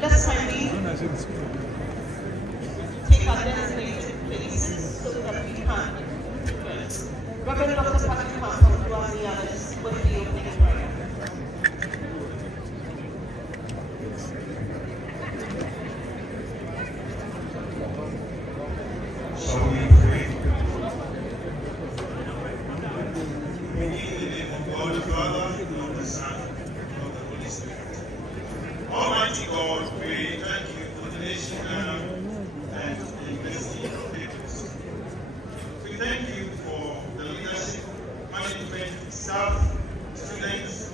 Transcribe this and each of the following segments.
Let's kindly take our designated places so that we can. Reverend Dr. Patrick Pastor, do us the honors with the opening prayer. Shall we pray? We begin in the name of God the Father, and of the Son, and of the Holy Spirit. Almighty God, we thank you for the nation and the University of Peoples. We thank you for the leadership, management, staff, students,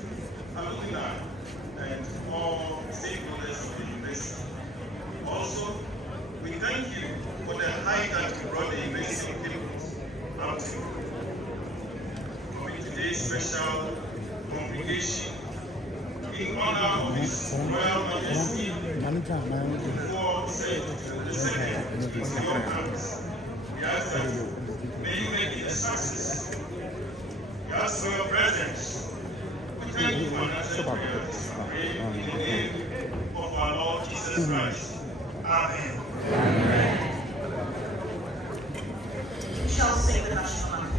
alumni, and all stakeholders of the university. Also, we thank you for the height that you brought the University of Peoples up to. For today's special congregation in honor of His Royal Majesty, Otumfuo the second of your hands. We ask that may you make it a success. We ask for your presence. We thank you for answering prayers. Pray in the name of our Lord Jesus Christ. Amen. We shall sing the national anthem.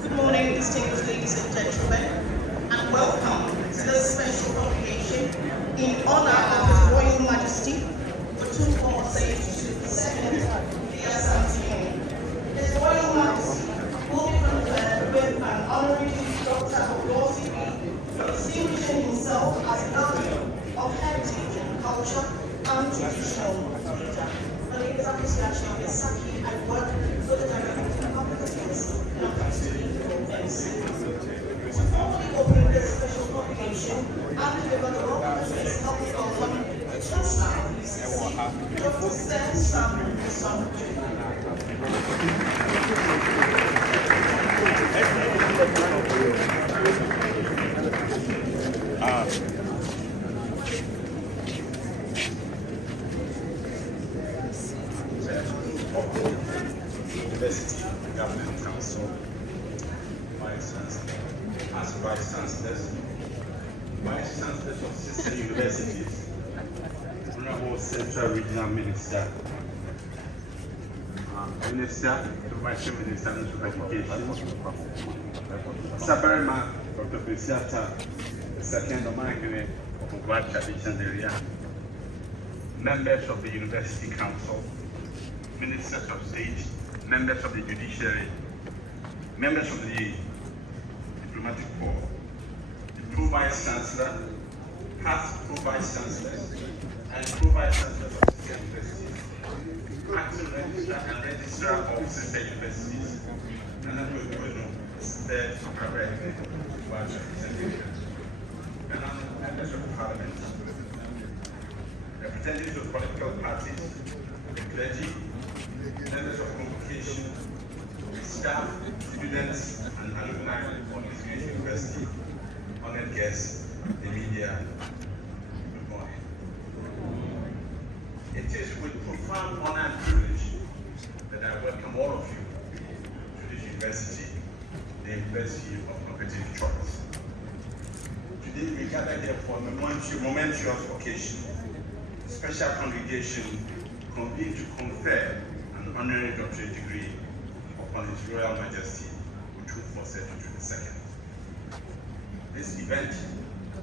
Good morning, distinguished ladies and gentlemen, and welcome to this special congregation in honor of His Royal Majesty, Otumfuo the second. His Royal Majesty will be conferred with an honorary Doctor of Laws degree for distinguishing himself as a guardian of heritage and culture and traditional leader. My name is Appreciation of Saki. I work with the Director of Public Affairs and I'm going to speak for MC. To formally open this special congregation and deliver the welcome address of the Conferment, Chancellor of UCC, Dr. Sam. University Government Council, Vice Chancellors, Vice Chancellors of sister universities, Honorable Central Regional Minister, Minister, the Vice Minister of Education, Sabarima, Dr. Besiata, the second of Margaret of Black Tradition area, members of the University Council, Ministers of State, members of the Judiciary, members of the Diplomatic Corps, the Pro-Vice Chancellor, past Pro-Vice Chancellors, and Pro-Vice Chancellors of sister universities, acting registrar and registrar of sister universities, and I'm going to know the representation, and I'm members of Parliament, representatives of political parties, the clergy, members of convocation, staff, students, and alumni of this great university, honored guests, the media, good morning. It is with profound honor and privilege that I welcome all of you to this university, the University of Competitive Choice. Today we gather here for a momentous occasion, a special congregation convened to confer an honorary doctorate degree upon His Royal Majesty Otumfuo II. This event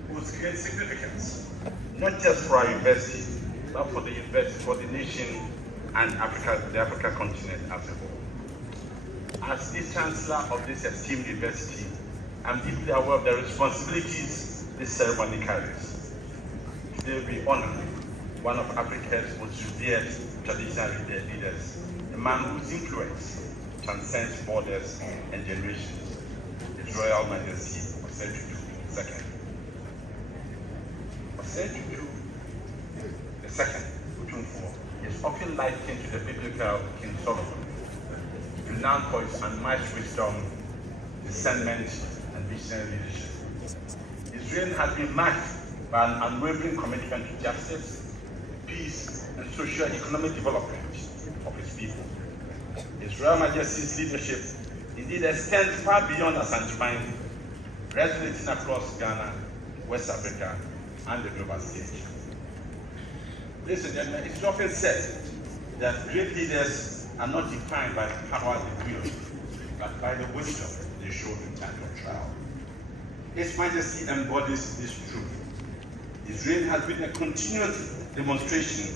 holds great significance, not just for our university, but for the university, for the nation, and Africa, the African continent as a whole. As the Chancellor of this esteemed university, I'm deeply aware of the responsibilities this ceremony carries. Today we honor one of Africa's most revered traditional leaders, a man whose influence transcends borders and generations, His Royal Majesty Otumfuo II. Otumfuo is often likened to the biblical King Solomon, renowned for his unmatched wisdom, discernment, and visionary leadership. His reign has been marked by an unwavering commitment to justice, peace, and socio-economic development of his people. His Royal Majesty's leadership indeed extends far beyond Asantewine, resonating across Ghana, West Africa, and the global stage. Ladies and gentlemen, it's often said that great leaders are not defined by the power they wield, but by the wisdom they show in time of trial. His Majesty embodies this truth. His reign has been a continuous demonstration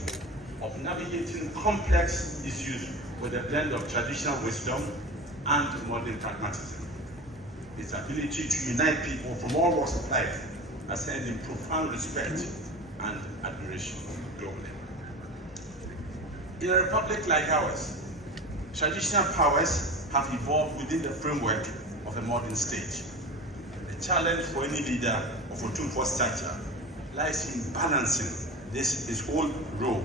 of navigating complex issues with a blend of traditional wisdom and modern pragmatism. His ability to unite people from all walks of life has earned him profound respect and admiration globally. In a republic like ours, traditional powers have evolved within the framework of a modern state. The challenge for any leader of Otumfuo's stature lies in balancing his old role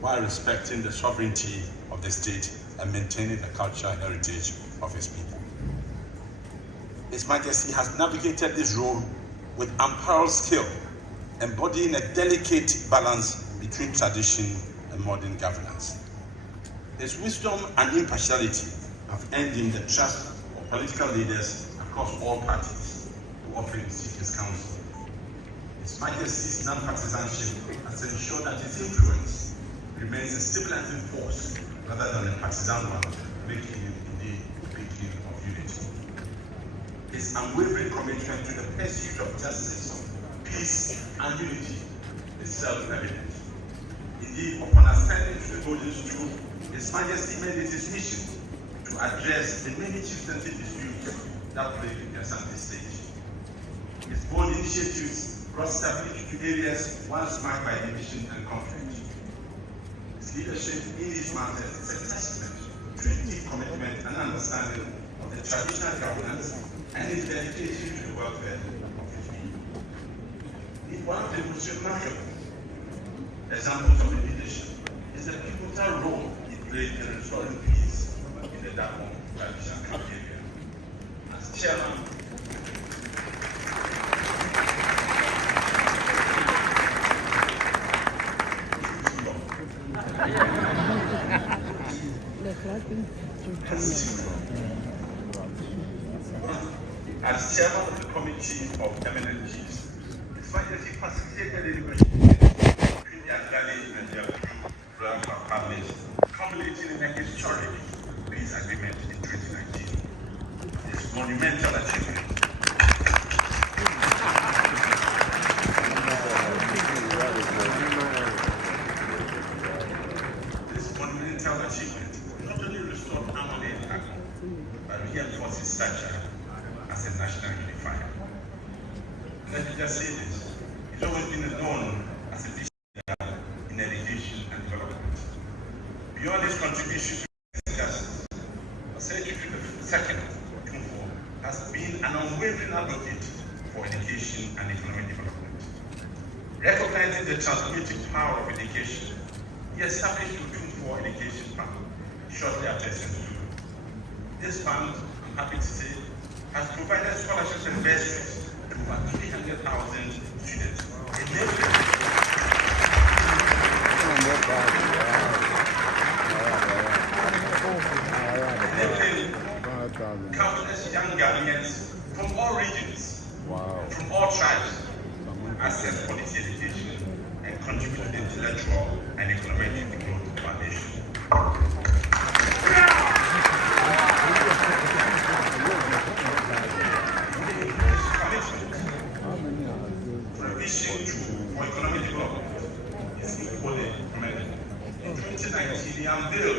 while respecting the sovereignty of the state and maintaining the culture and heritage of his people. His Majesty has navigated this role with unparalleled skill, embodying a delicate balance between tradition and modern governance. His wisdom and impartiality have earned him the trust of political leaders across all parties who often seek his counsel. His Majesty's non-partisanship has ensured that his influence remains a stabilizing force rather than a partisan one, making him indeed a beacon of unity. His unwavering commitment to the pursuit of justice, peace, and unity is self-evident. Indeed, upon ascending to the golden stool, His Majesty made it his mission to address the many chieftaincy disputes that plague the Asante stage. His bold initiatives brought stability to areas once marked by division and conflict. His leadership in these matters is a testament to his deep commitment and understanding of the traditional governance and his dedication to the welfare of his people. One of the most remarkable examples of the leadership is the pivotal role he played in restoring peace in the Dakon traditional area. As chairman, as chairman of the Committee of Eminent Chiefs, His Majesty facilitated the negotiations between the Alumni and their royal families, culminating in a historic peace agreement in 2019. This monumental achievement not only restored harmony in Ghana, but reinforced its stature as a national unifier. Let me just say this: it's always been known as a visionary in education and development. Beyond his contributions to justice, Otumfuo II has been an unwavering advocate for education and economic development. Recognizing the transformative power of education, he established the Otumfuo Education Fund shortly after his institute. This fund, I'm happy to say, has provided scholarships and bursaries to over 300,000 students, enabling countless young Ghanaians from all regions, from all tribes, access quality education and contribute to the intellectual and economic growth of our nation.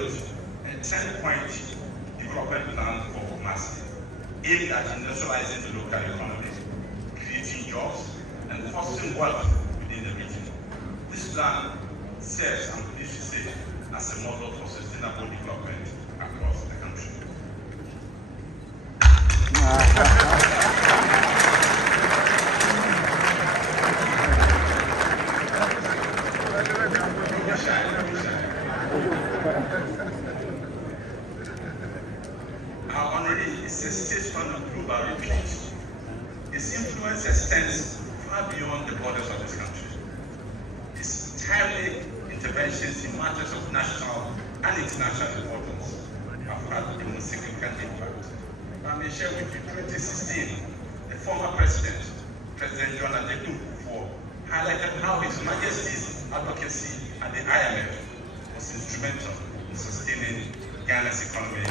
unveiled a 10-point development plan for Kumasi, aimed at industrializing the local economy, creating jobs, and fostering wealth within the region. This plan serves, I'm pleased to say, as a model for sustainable development across the country. Our honorary is a statesman of global repute. His influence extends far beyond the borders of this country. His timely interventions in matters of national and international importance have had a most significant impact. I may share with you, 2016, the former president, President Otumfuo, highlighted how His Majesty's advocacy at the IMF was instrumental in sustaining Ghana's economy.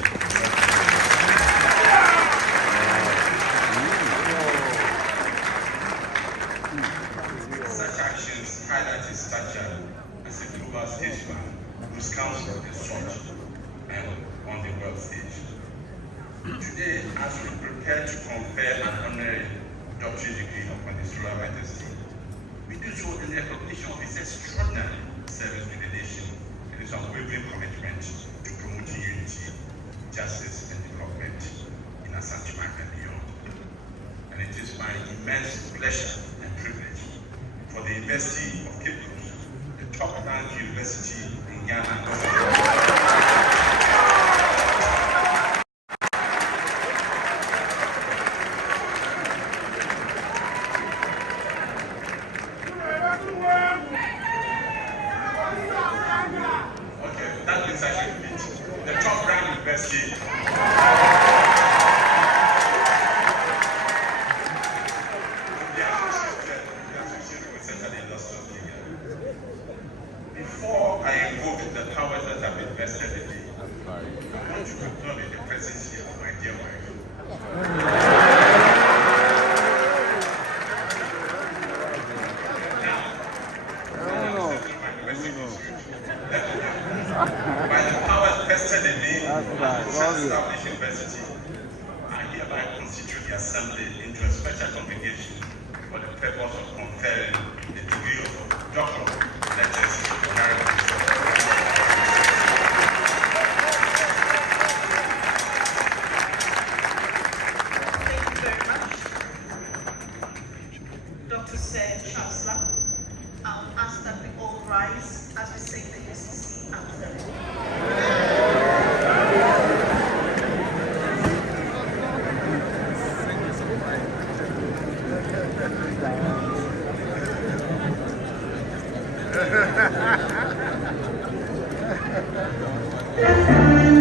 Such actions highlight his stature as a global statesman whose counsel is sought and on the world stage. Today, as we prepare to confer an honorary doctorate degree upon His Royal Majesty, we do so in recognition of his extraordinary service to the nation and his unwavering commitment to promoting unity, justice, and development in Asante and beyond. And it is my immense pleasure and privilege for the University of Cape Coast, the top-ranked university in Ghana, Before I invoke the powers that have been vested in me, I want to acknowledge the presence here of my dear wife. By the powers vested in me as the established university, I hereby constitute the assembly into a special congregation for the purpose of conferring the degree of Doctor of Letters honorary. Thank you very much. Dr. Chancellor, I'll ask that we all rise as we sing the UCC anthem. Thank you.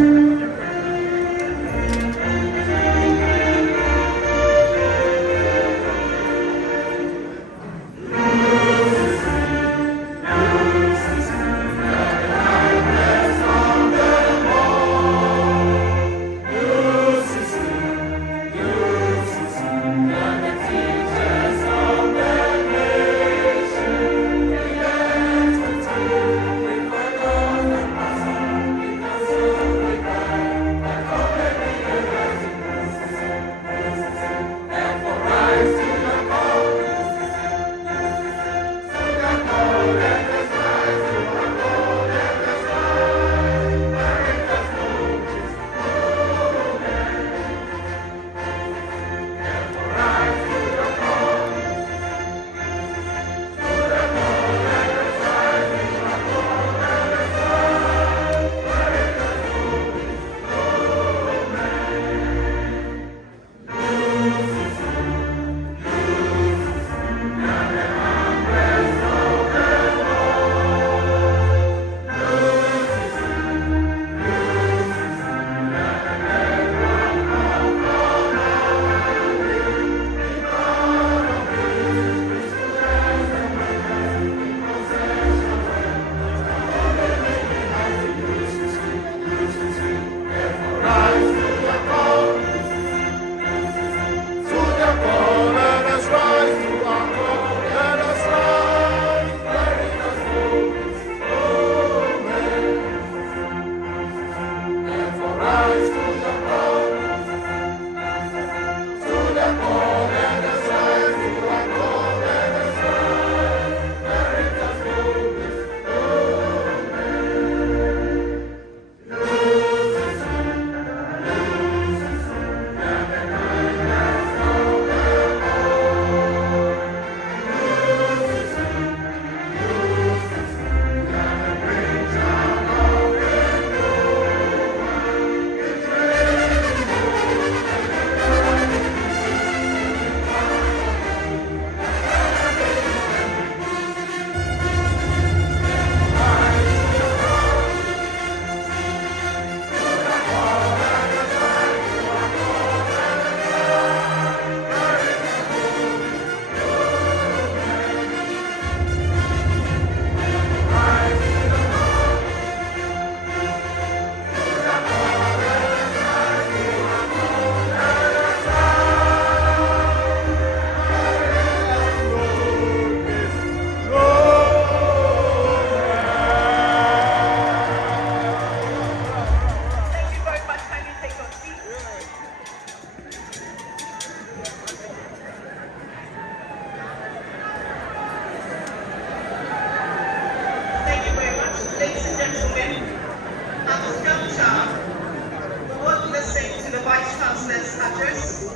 Chancellor's address.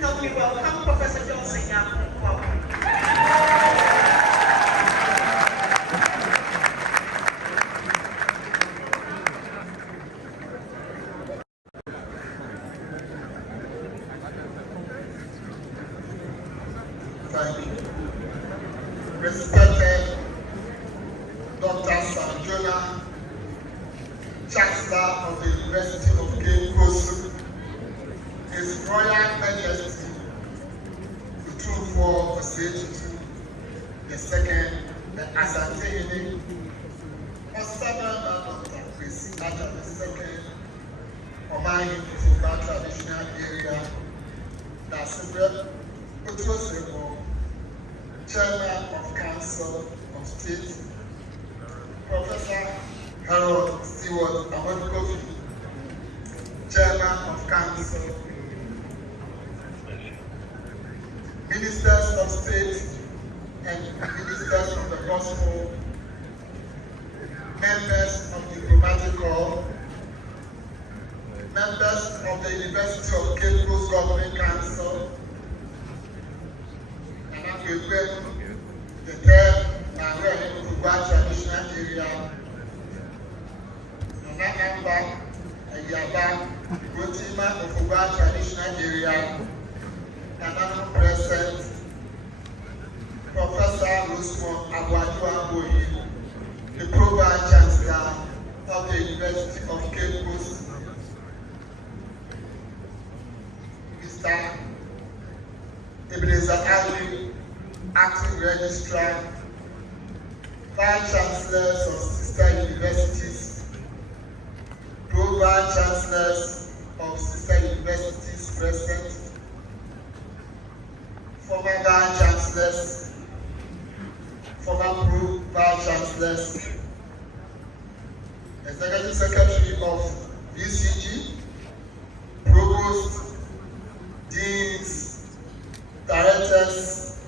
Help me welcome Professor Johnson Yam. Thank you. Respected Dr. Sanjona, Chancellor of the University of Cape Coast, His Royal Majesty Otumfuo the Asantehene, Osabana Dr. Chris Adam II, Omani Fuba Traditional Area, Nasibra Otumfuo, Chairman of Council of State, Professor Harold Stewart Amodukofi, Chairman of Council, Ministers of State and Ministers of the Gospel, members of the Diplomatic Corps, members of the University of Cape Coast Governing Council, and I'm going the third traditional area, and Namba, Ayaba, Gotima of Uba traditional area, and I'm present Professor Rosemont Abuadua Boyi, the Pro-Vice Chancellor of the University of Cape Coast, Mr. Ebenezer Ali, Acting Registrar, Vice Chancellors of Sister Universities, Pro-Vice Chancellors of Sister Universities present, former Vice Chancellors, former Pro-Vice Chancellors, Executive Secretary of UCG, Provost, Deans, Directors,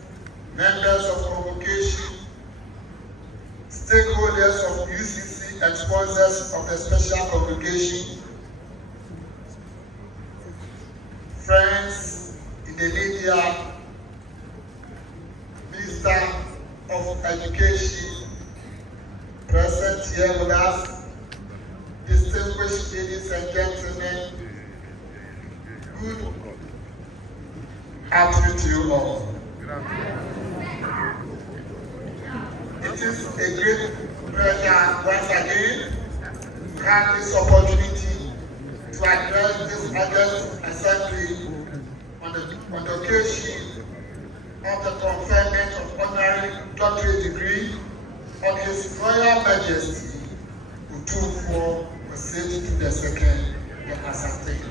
members of convocation, stakeholders of UCC and sponsors of the special congregation, friends in the media, Minister of Education, present here with us, distinguished ladies and gentlemen, good afternoon to you all. It is a great pleasure once again to have this opportunity to address this August Assembly on the occasion of the conferment of honorary doctorate degree of His Royal Majesty Otumfuo II, the Asantehene.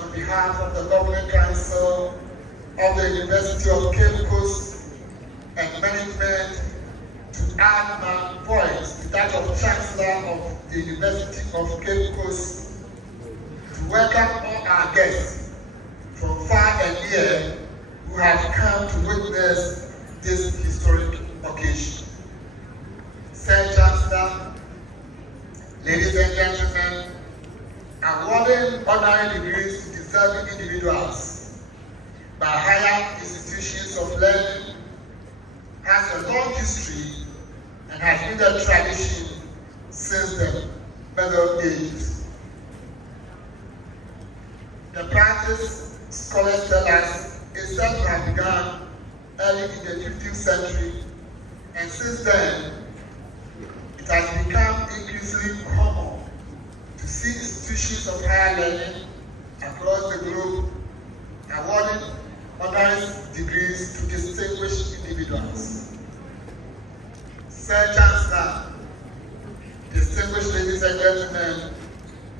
On behalf of the Governing Council of the University of Cape Coast and management to add my voice to that of Chancellor of the University of Cape Coast to welcome all our guests from far and near who have come to witness this historic occasion. Sir Chancellor, ladies and gentlemen, awarding honorary degrees to deserving individuals by higher institutions of learning has a long history and has been a tradition since the Middle Ages. The practice, scholars tell us, is said to have begun early in the 15th century, and since then, it has become increasingly common to see institutions of higher learning across the globe awarding honorary degrees to distinguished individuals. Sir Chancellor, distinguished ladies and gentlemen,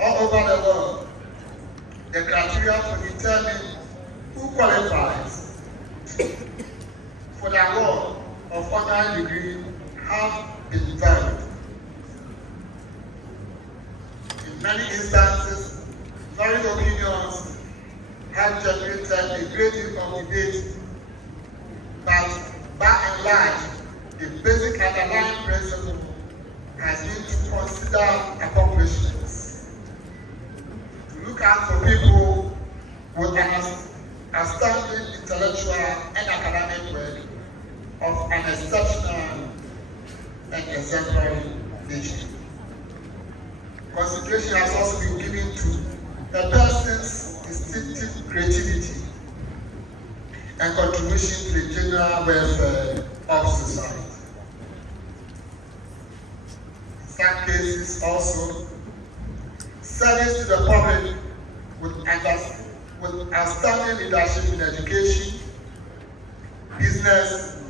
all over the world, the criteria for determining who qualifies for the award of honorary degree have been varied. In many instances, varied opinions have generated a great deal of debate, but by and large, the basic underlying principle has been to consider accomplishments, to look out for people with an outstanding intellectual and academic work of an exceptional and exemplary nature. Consideration has also been given to a person's distinctive creativity and contribution to the general welfare of society. In some cases also, service to the public with outstanding leadership in education, business,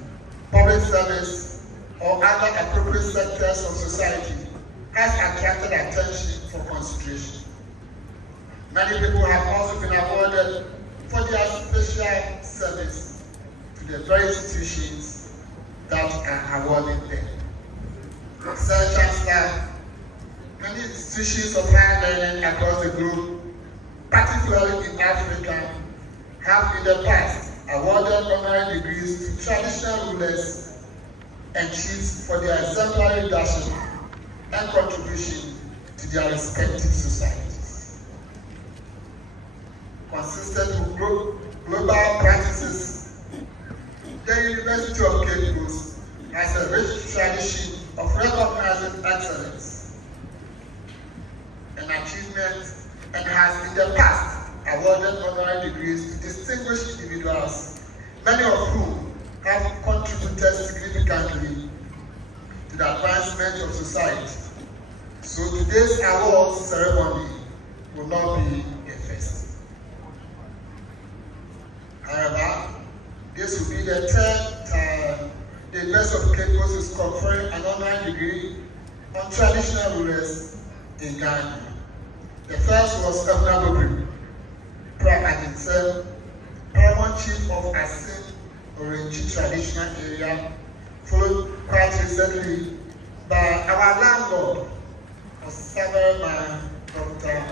public service, or other appropriate sectors of society has attracted attention for consideration. Many people have also been awarded for their special service to the very institutions that are awarding them. Sir Chancellor, many institutions of higher learning across the globe, particularly in Africa, have in the past awarded honorary degrees to traditional rulers and chiefs for their exemplary leadership and contribution to their respective societies. Consistent with global practices, the University of Cape Coast has a rich tradition of recognizing excellence and achievement, and has in the past awarded honorary degrees to distinguished individuals, many of whom have contributed significantly to the advancement of society. So today's award ceremony will not be a first. However, this will be the third time the University of Cape Coast is conferring an honorary degree on traditional rulers in Ghana. The first was Acknowledgments, Paramount Chief of Asin Orange Traditional Area, followed quite recently by our landlord, Osaberman, Dr.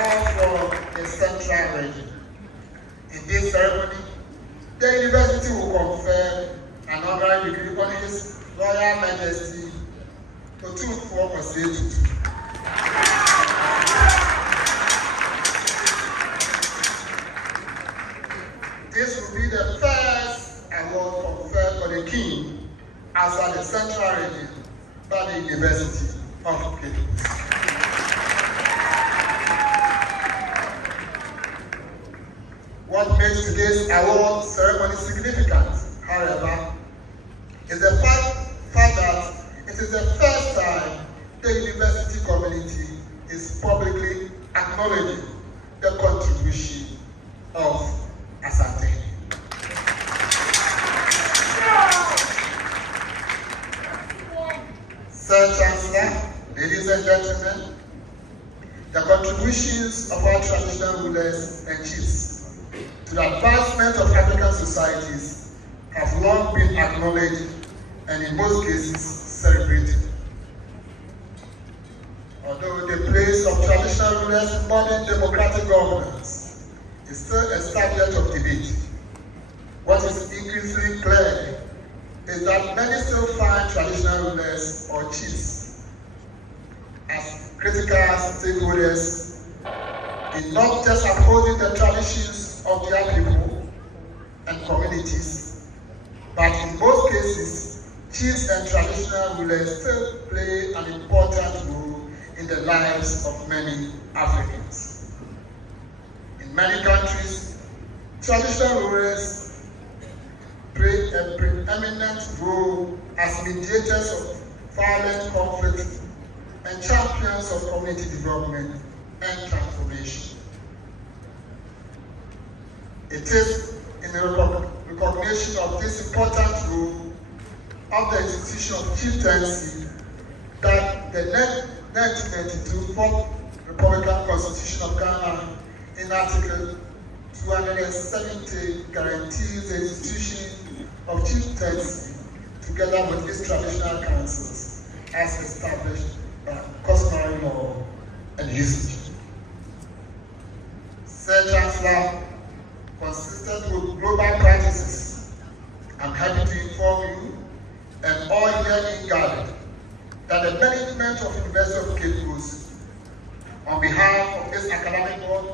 all from the central region. In this ceremony, the university will confer an honorary degree on His Royal Majesty Otumfuo. This will be the first award conferred for the King outside the central region by the University of Cape Coast. What makes today's award ceremony significant, however, is the fact that it is the first time the university community is publicly acknowledging the contribution of Asante. Sir Chancellor, ladies and gentlemen, the contributions of our traditional rulers and chiefs to the advancement of African societies have long been acknowledged and in most cases celebrated. Although the place of traditional rulers in modern democratic governance is still a subject of debate, what is increasingly clear is that many still find traditional rulers or chiefs as critical stakeholders in not just upholding the traditions of their people and communities, but in most cases, chiefs and traditional rulers still play an important role in the lives of many Africans. In many countries, traditional rulers play a preeminent role as mediators of violent conflict and champions of community development and transformation. It is in the recognition of this important role of the institution of chieftaincy that the 1992 Fourth Republican Constitution of Ghana in Article 270 guarantees the institution of chieftaincy together with its traditional councils as established by customary law and history. Sir Chancellor, consistent with global practices. I'm happy to inform you and all here in gathered that the management of University of Cape Coast, on behalf of its academic board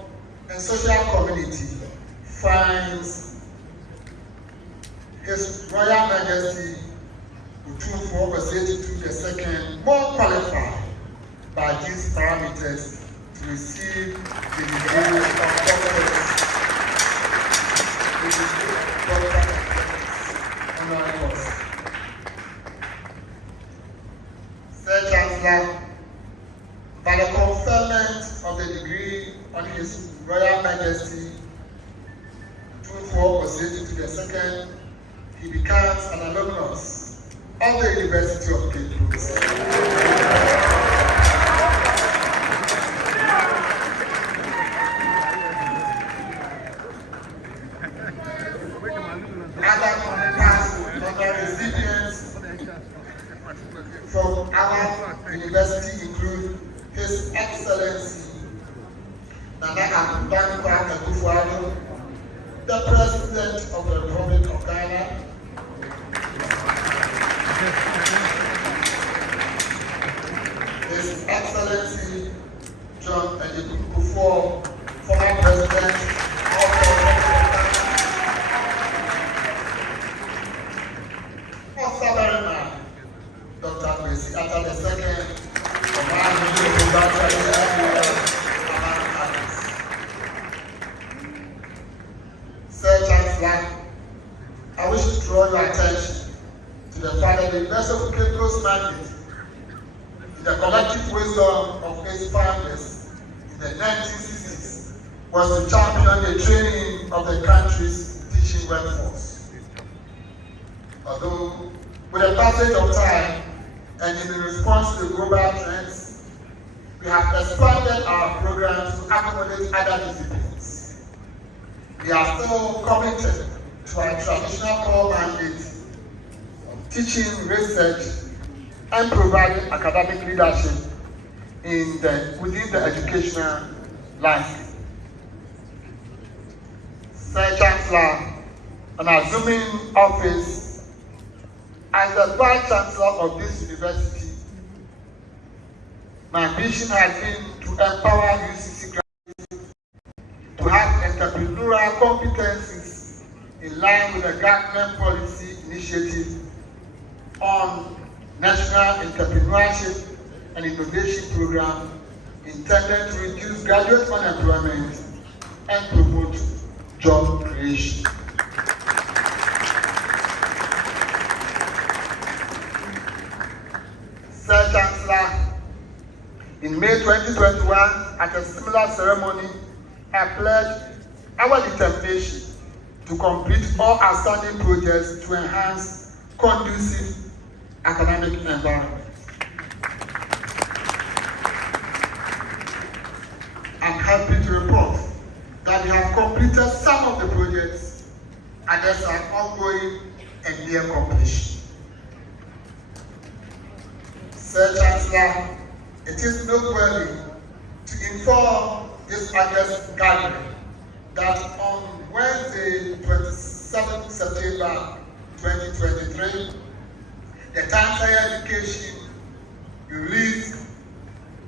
and social community, finds His Royal Majesty Otumfuo II more qualified by these parameters to receive the degree of doctorate honorary course. Sir Chancellor, by the conferment of the degree on His Royal Majesty Otumfuo II, he becomes an alumnus of the University of Cape Coast. Other past honor recipients from our university include His Excellency Nana Otumfuo, the President of the Republic of Ghana, His Excellency John Otumfuo, former President of the Republic of Ghana, Dr. Kwesi Atta II, from our Sir Chancellor, I wish to draw your attention to the fact that the University of Cape Coast mandate, in the collective wisdom of its founders in the 1960s, was to champion the training of the country's teaching workforce. Although, with the passage of time and in response to the global trends, we have expanded our programs to accommodate other disciplines. We are still committed to our traditional core mandate of teaching, research, and providing academic leadership within the educational landscape. Sir Chancellor, on assuming office as the Vice Chancellor of this university, my vision has been to empower UCC graduates to have entrepreneurial competencies in line with the government policy initiative on National Entrepreneurship and Innovation Program intended to reduce graduate unemployment and promote job creation. Sir Chancellor, in May 2021, at a similar ceremony, I pledged our determination to complete all outstanding projects to enhance conducive academic environment. I'm happy to report that we have completed some of the projects and others are ongoing and near completion. Sir Chancellor, it is noteworthy to inform this August gathering that on Wednesday, 27 September 2023, the Times Higher Education released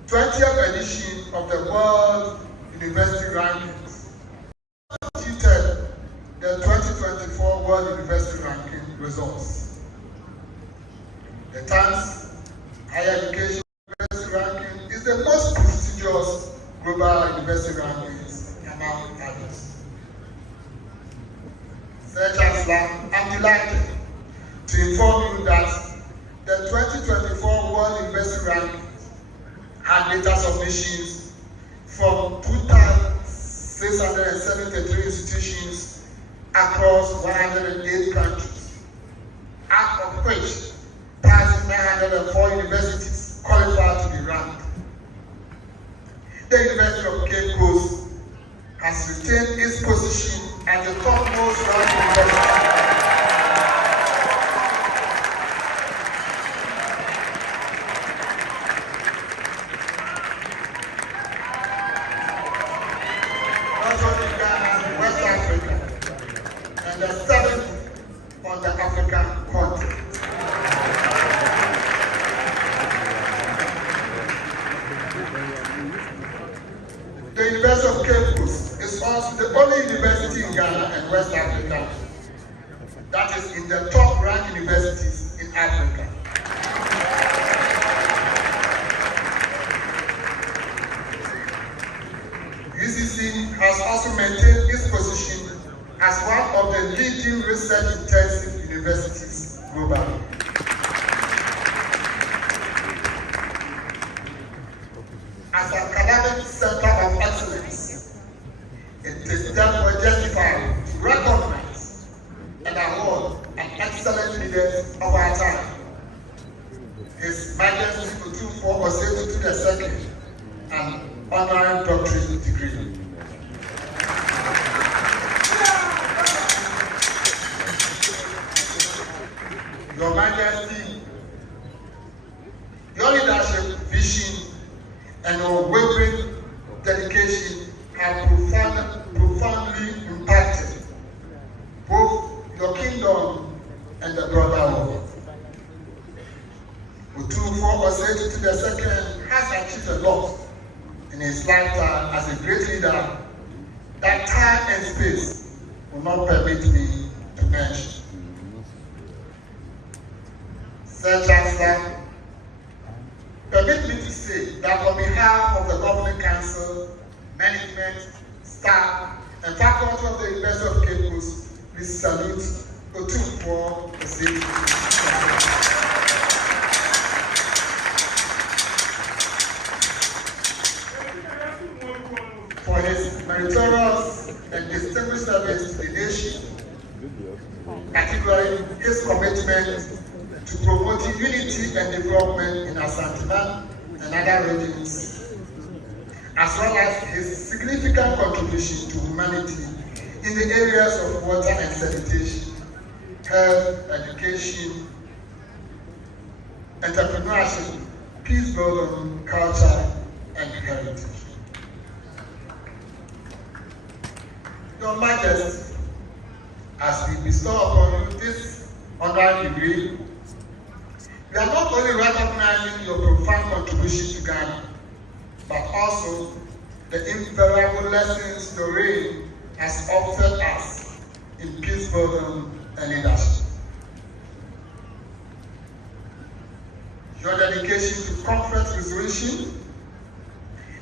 20th edition of the World University Rankings, constituted the 2024 World University Ranking results. The Times Higher Education University Ranking is the most prestigious global university rankings among others. Sir Chancellor, I'm delighted to inform you that the 2024 World University Rankings had data submissions from 2,673 institutions across 108 countries, out of which 1,904 universities qualified to be ranked. The University of Cape Coast has retained its position as the topmost ranked university. Not only Ghana, West Africa, and the 7th on the African continent. The University of Cape Coast is also the only university in Ghana and West Africa that is in the top ranked universities in Africa. UCC has also maintained its position as one of the leading research-intensive universities globally. As an academic center of excellence, it is therefore justified to recognize and award an excellent leader of our time, His Majesty Otumfuo II, an honorary doctorate degree. Your Majesty, your leadership, vision, and unwavering dedication have profoundly impacted both your kingdom and the broader world. Otumfuo II has achieved a lot in his lifetime as a great leader that time and space will not permit me to mention. Sir Chancellor, permit me to say that on behalf of the Governing Council, management, staff, and faculty of the University of Cape Coast, we salute Otumfuo II. For his meritorious and distinguished service to the nation, particularly his commitment to promoting unity and development in Asante and other regions, as well as his significant contribution to humanity in the areas of water and sanitation, health, education, entrepreneurship, peace building, culture, and heritage. Your Majesty, as we bestow upon you this honorary degree, we are not only recognizing your profound contribution to Ghana, but also the invaluable lessons your reign has offered us in peace building and leadership. Your dedication to conflict resolution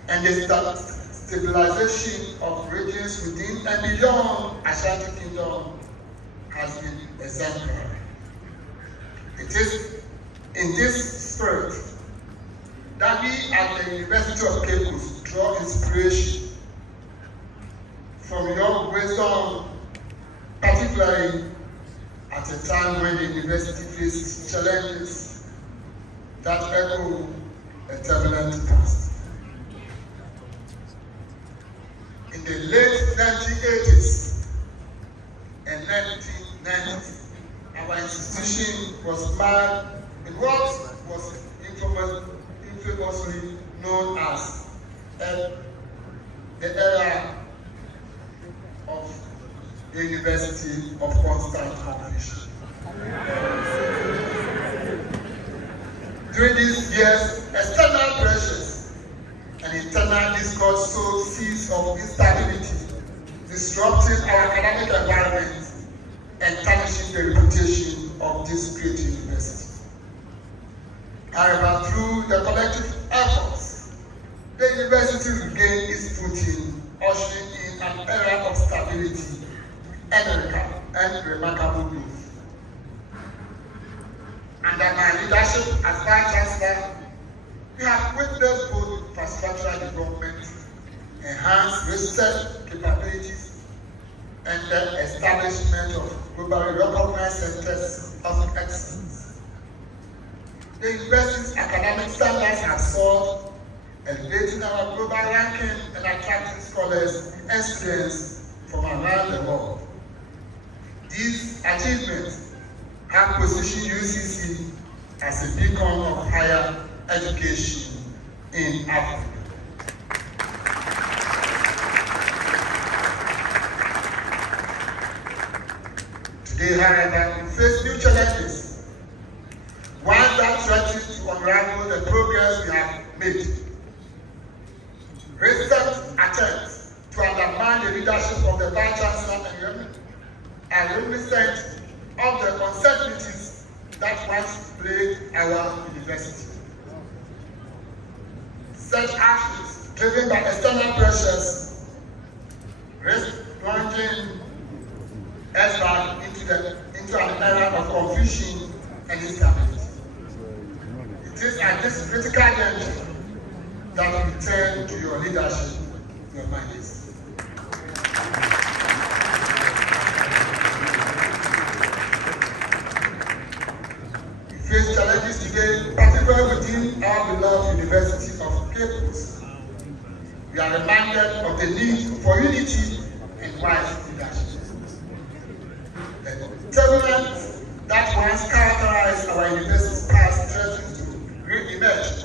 and the stabilization of regions within and beyond Ashanti Kingdom has been exemplary. It is in this spirit that we at the University of Cape Coast draw inspiration from your wisdom, particularly at a time when the university faces challenges that echo a turbulent past. In the late 1980s and 1990s, our institution was marred in what was infamously known as the era of the University of Constant Confusion. During these years, external pressures and internal discord sowed seeds of instability, disrupting our academic environment and tarnishing the reputation of this great university. However, through the collective efforts, the university regained its footing, ushering in an era of stability and remarkable growth. Under my leadership as Vice Chancellor, we have witnessed both infrastructural development, enhanced research capabilities, and the establishment of globally recognized centers of excellence. The university's academic standards have soared, elevating our global ranking and attracting scholars and students from around the world. These achievements have positioned UCC as a beacon of higher education in Africa. They, however, face new challenges, one that threatens to unravel the progress we have made. Recent attempts to undermine the leadership of the Vice Chancellor are reminiscent of the uncertainties that once plagued our university. Such actions, driven by external pressures, risk plunging us back into an era of confusion and instability. It is at this critical juncture that we turn to your leadership, Your Majesty. We face challenges today, particularly within our beloved University of Cape Coast. We are reminded of the need for unity and wise leadership. The turbulence that once characterized our university's past threatens to re-emerge.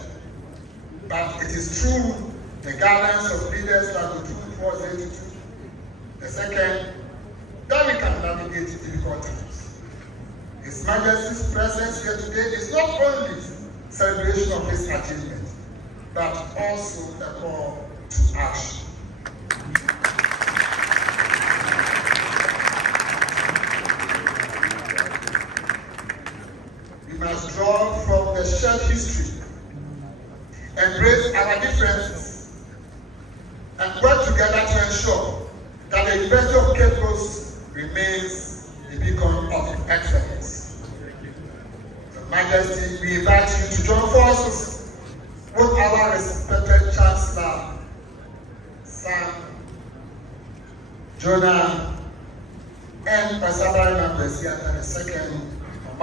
But it is through the guidance of leaders like Otumfuo, the second, that we can navigate difficult times. His Majesty's presence here today is not only celebration of his achievement, but also a call to action. We must draw from the shared history, embrace our differences, and work together to ensure that the University of Cape Coast remains a beacon of excellence. Your Majesty, we invite you to join forces with our respected Chancellor, Sam, Jonah, and Pasabari Makwesiata II,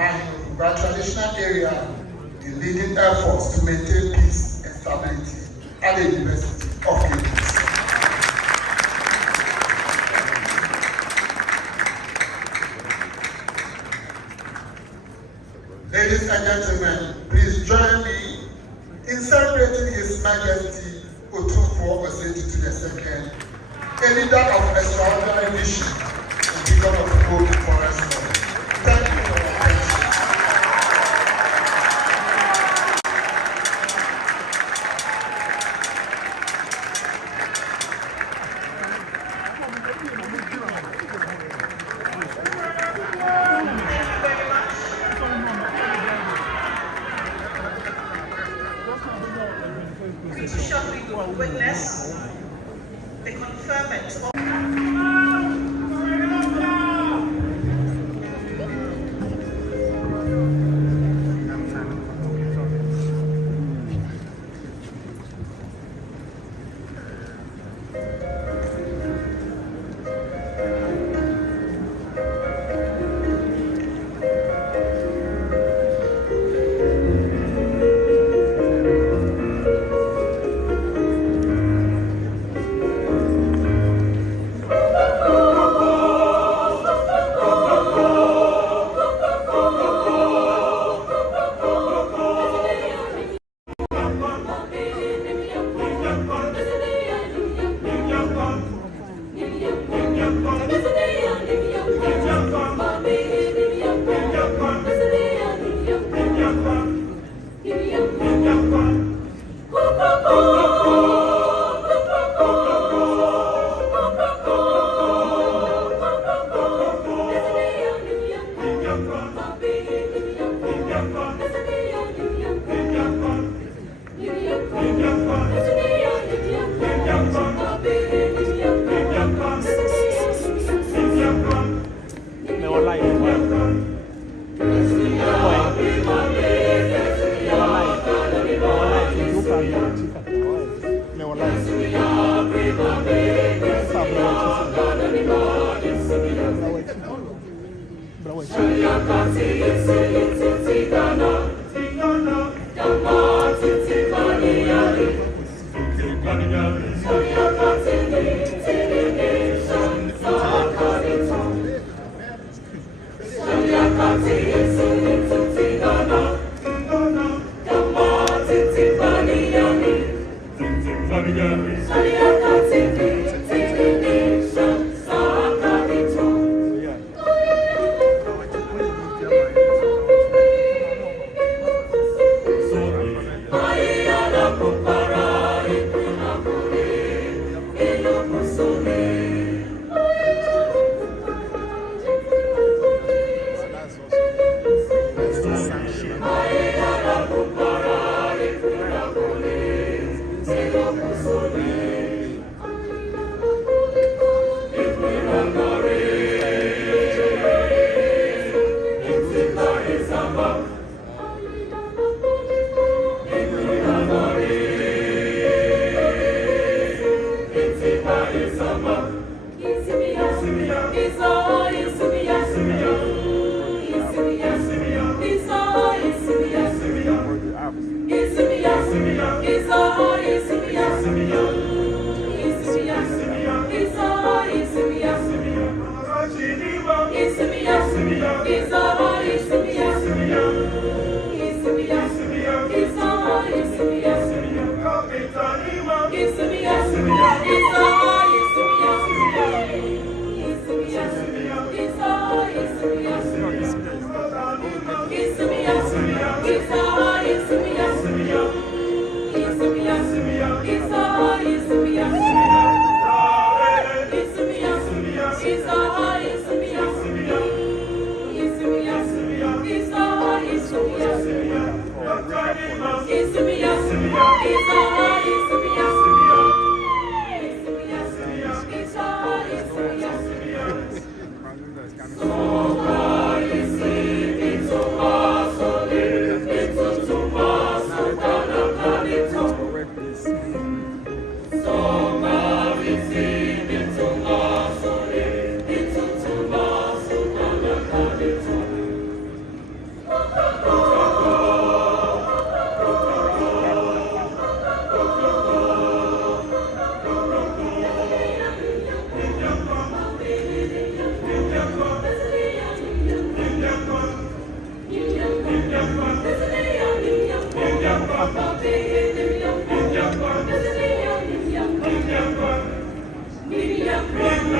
of our traditional area, in leading efforts to maintain peace and stability at the University of Cape Coast. Ladies and gentlemen, please join me in celebrating His Majesty Otumfuo II, a leader of extraordinary vision and beacon of hope for us all. Thank you for your attention. Shortly we will witness the conferment of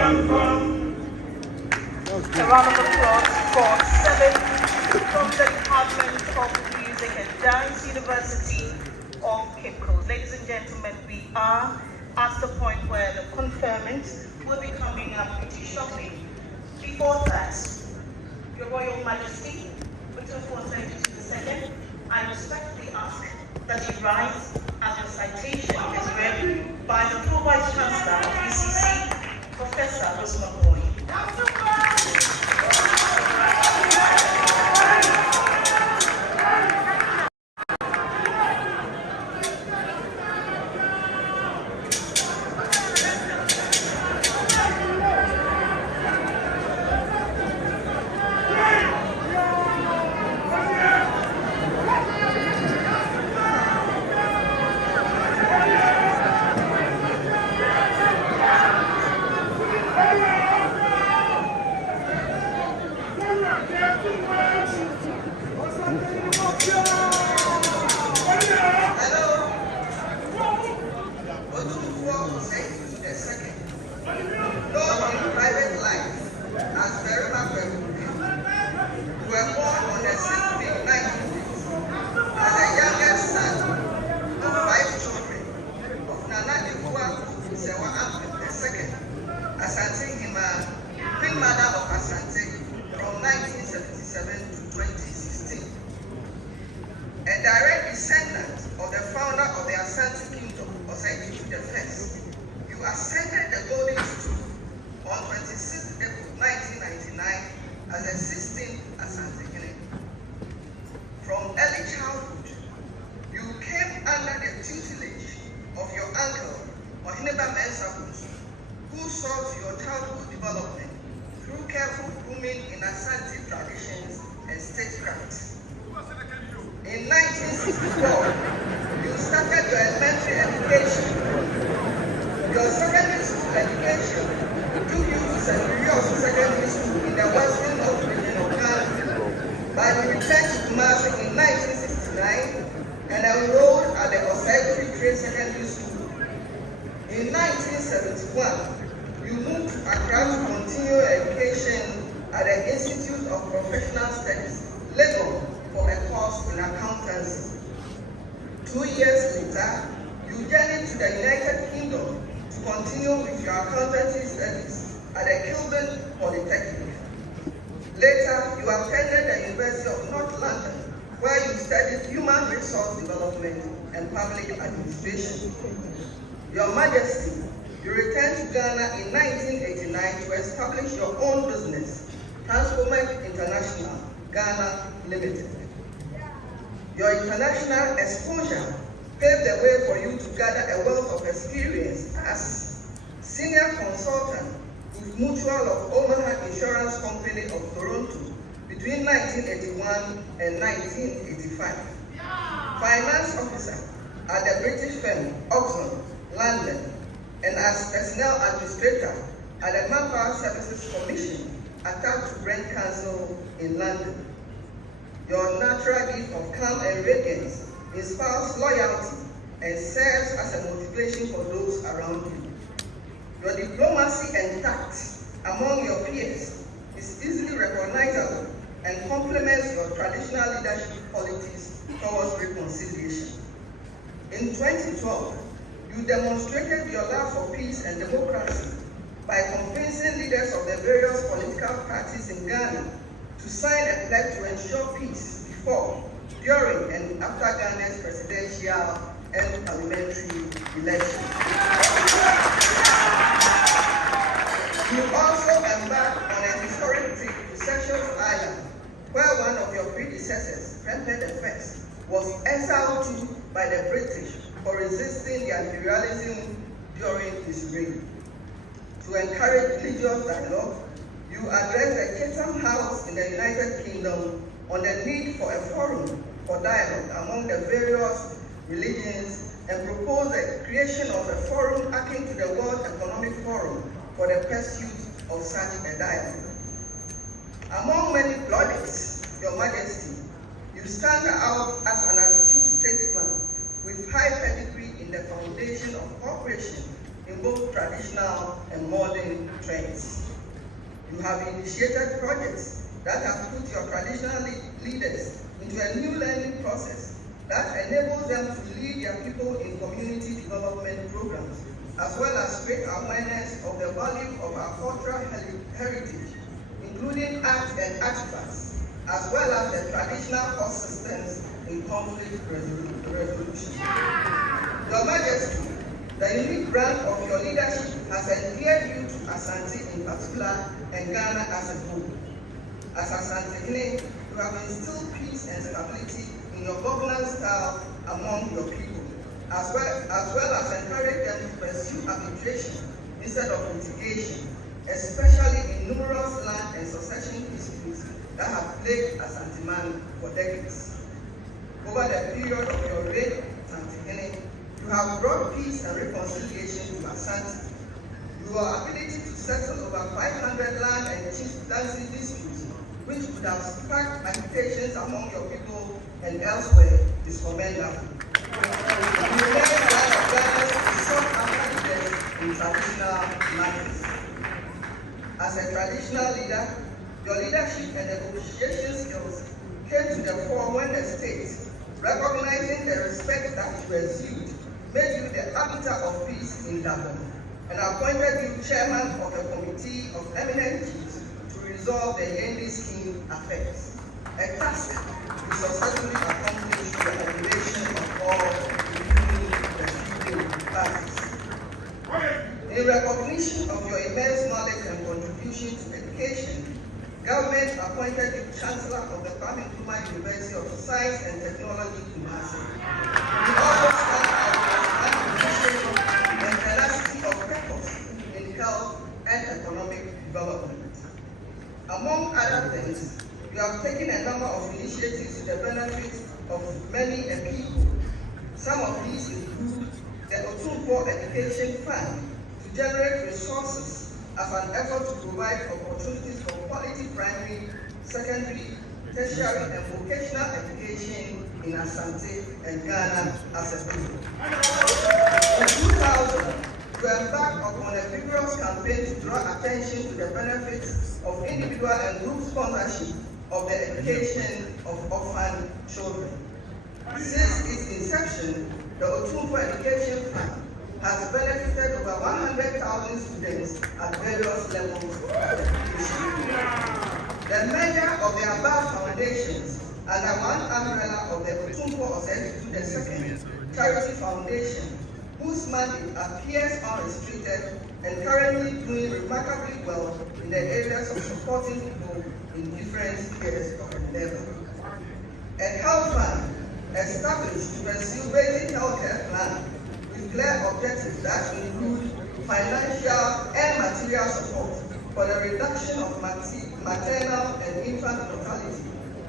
A round of applause for 7 from the Department of Music and Dance, University of Cape Coast. Ladies and gentlemen, we are at the point where the conferment will be coming up pretty shortly. Before that, Your Royal Majesty, Otumfuo II, I respectfully ask that you rise as your citation is read by the Pro Vice Chancellor of UCC, Professor Otumfuo. Your Majesty, you returned to Ghana in 1989 to establish your own business, Conferment International, Ghana Limited. Your international exposure paved the way for you to gather a wealth of experience as senior consultant with Mutual of Omaha Insurance Company of Toronto between 1981 and 1985. Finance officer at the British firm Oxford, London, and as personnel administrator at the Manpower Services Commission attached to Brent Council in London. Your natural gift of calm and radiance inspires loyalty and serves as a motivation for those around you. Your diplomacy and tact among your peers is easily recognizable and complements your traditional leadership qualities towards reconciliation. In 2012, you demonstrated your love for peace and democracy by convincing leaders of the various political parties in Ghana to sign a pledge to ensure peace before, during, and after Ghana's presidential and parliamentary elections. You also embarked on a historic trip to Recession Island, where one of your predecessors, Conferment I, was exiled to by the British for resisting their imperialism during his reign. To encourage religious dialogue, you addressed the Chatham House in the United Kingdom on the need for a forum for dialogue among the various religions and proposed the creation of a forum akin to the World Economic Forum for the pursuit of such a dialogue. Among many plaudits, Your Majesty, you stand out as an astute statesman with high pedigree in the foundation of cooperation in both traditional and modern trends. You have initiated projects that have put your traditional leaders into a new learning process that enables them to lead their people in community development programs, as well as create awareness of the value of our cultural heritage, including art and artifacts, as well as the traditional cost systems in conflict resolution. Your Majesty, the unique brand of your leadership has endeared you to Asante in particular and Ghana as a whole. As Asante, you have instilled peace and stability in your governance style among your people, as well as encourage them to pursue arbitration instead of litigation, especially in numerous land and succession disputes that have plagued Asante for decades. Over the period of your reign, Asante, you have brought peace and reconciliation to Asante. Your ability to settle over 500 land and chieftaincy disputes, which would have sparked agitations among your people and elsewhere, is commendable. You remain one of Ghana's sought-after leaders in traditional matters. As a traditional leader, your leadership and negotiation skills came to the fore when the state, recognizing the respect that you exude, made you the arbiter of peace in Dublin and appointed you chairman of the Committee of Eminent Chiefs to resolve the Yendi scheme affairs, a task you successfully accomplished through the admiration of all, including the feudal parties. In recognition of your immense knowledge and contribution to education, government appointed you Chancellor of the University of Science and Technology in Kumasi. You also stand out as an and tenacity of purpose in health and economic development. Among other things, you have taken a number of initiatives to the benefit of many people. Some of these include the Otumfuo Education Fund to generate resources as an effort to provide opportunities for quality primary, secondary, tertiary, and vocational education in Asante and Ghana as a whole. In 2000, you embarked upon a vigorous campaign to draw attention to the benefits of individual and group sponsorship of the education of orphan children. Since its inception, the Otumfuo Education Fund has benefited over 100,000 students at various levels of education. The merger of the above foundations under one umbrella of the Otumfuo II Charity Foundation, whose mandate appears unrestricted and currently doing remarkably well in the areas of supporting people in different spheres of endeavor. A health fund established to pursue basic healthcare plan with clear objectives that include financial and material support for the reduction of maternal and infant mortality,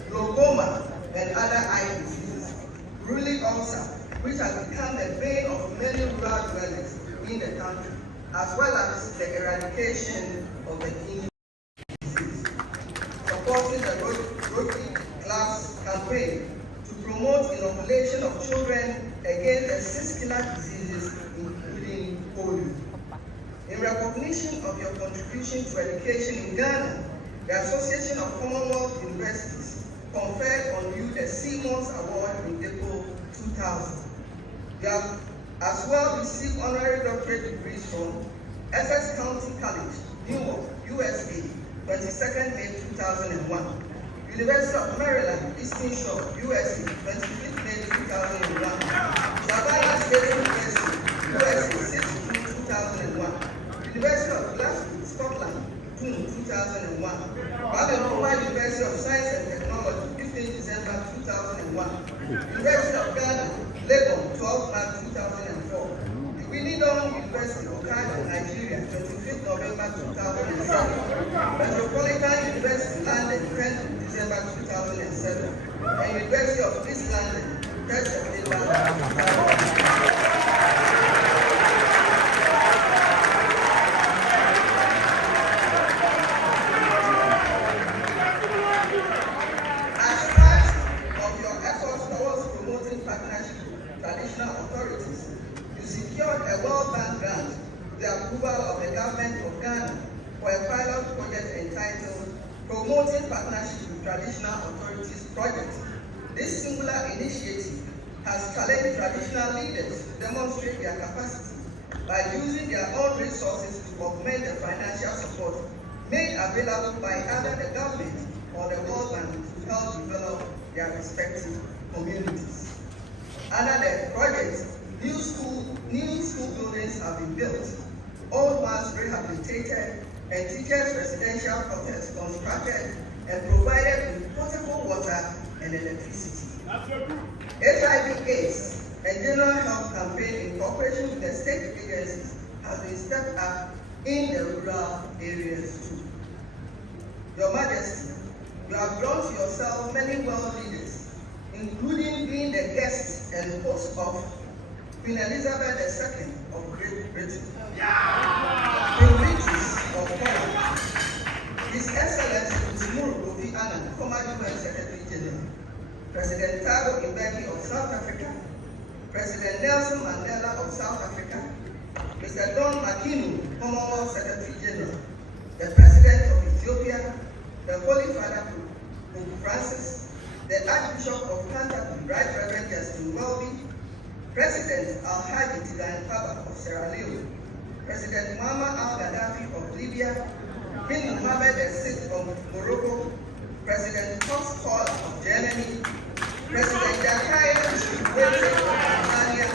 glaucoma, and other eye diseases, ruling ulcer, which has become the bane of many rural dwellers in the country, as well as the eradication of the kidney disease, supporting the Rotary Class campaign to promote inoculation of children against the 6 killer diseases, including polio. In recognition of your contribution to education in Ghana, the Association of Commonwealth Universities conferred on you the Simmons Award in April 2000. You have as well received honorary doctorate degrees from Essex County College, Newark, USA, 22nd May 2001. University of Maryland, Eastern Shore, USA, 25th May 2001. Savannah State University, USA, 6th June 2001. University of Glasgow, Scotland, June 2001. Vancouver University of Science and Technology, 15 December 2001. University of Ghana, Legon, 12 March 2004. The Winnidong University of Kano, Nigeria, 25th November 2007. Metropolitan University, London, 10th December 2007. And University of East London, 3rd September 2007. Traditional authorities, you secured a World Bank grant promoting partnership with traditional authorities project. This singular initiative has challenged traditional leaders to demonstrate their capacity by using their own resources to augment the financial support made available by either the government or the World Bank to help develop their respective communities. Under the project, new school buildings have been built, old ones rehabilitated, and teachers' residential quarters constructed and provided with potable water and electricity. HIV/AIDS and general health campaign in cooperation with the state agencies has been stepped up in the rural areas too. Your Majesty, you have drawn to yourself many world leaders, including being the guest and host of Queen Elizabeth II of Great Britain, Queen Beatrice of Holland, His Excellency Otumfuo Kofi Annan, former UN Secretary General, President Thabo Mbeki of South Africa, President Nelson Mandela of South Africa, Mr. Don Makinu, Commonwealth Secretary General, the President of Ethiopia, the Holy Father Pope Francis, the Archbishop of Canterbury, Right Reverend Justin Welby, President Al-Hadi Tigan Baba of Sierra Leone, President Muammar al-Gaddafi of Libya, King Mohammed VI of Morocco, President Thomas Kohl of Germany, President Jakaya Kikwete of Tanzania,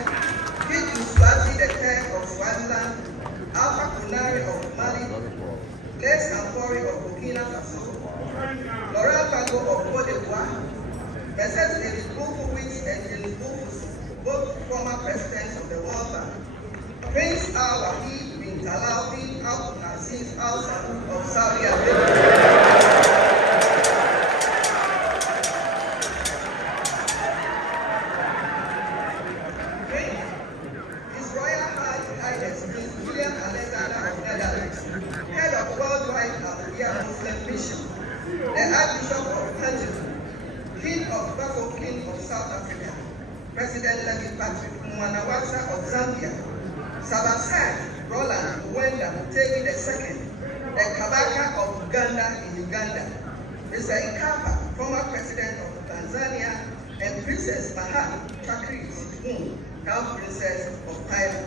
King Mswati III of Swaziland, Alpha Conakry of Mali, Blaise Compaoré of Burkina Faso, Laurent Gbagbo of Cote d'Ivoire, Messrs. David Wolfowitz and James Wolfowitz, both former presidents of the World Bank, Prince Al-Wahid bin Talal bin Abdulaziz Al Saud of Saudi Arabia. His Royal Highness Prince William Alexander of Netherlands, head of Worldwide Ahmadiyya Muslim Mission, the Archbishop of Canterbury, King of Bafokeng of South Africa, President Levi Patrick Mwanawasa of Zambia, Sabasai Roland Wenda Mutebi II, the Kabaka of Uganda in Uganda, Mr. Ikapa, former President of Tanzania, and Princess Mahat Chakri Situn, Crown Princess of Thailand.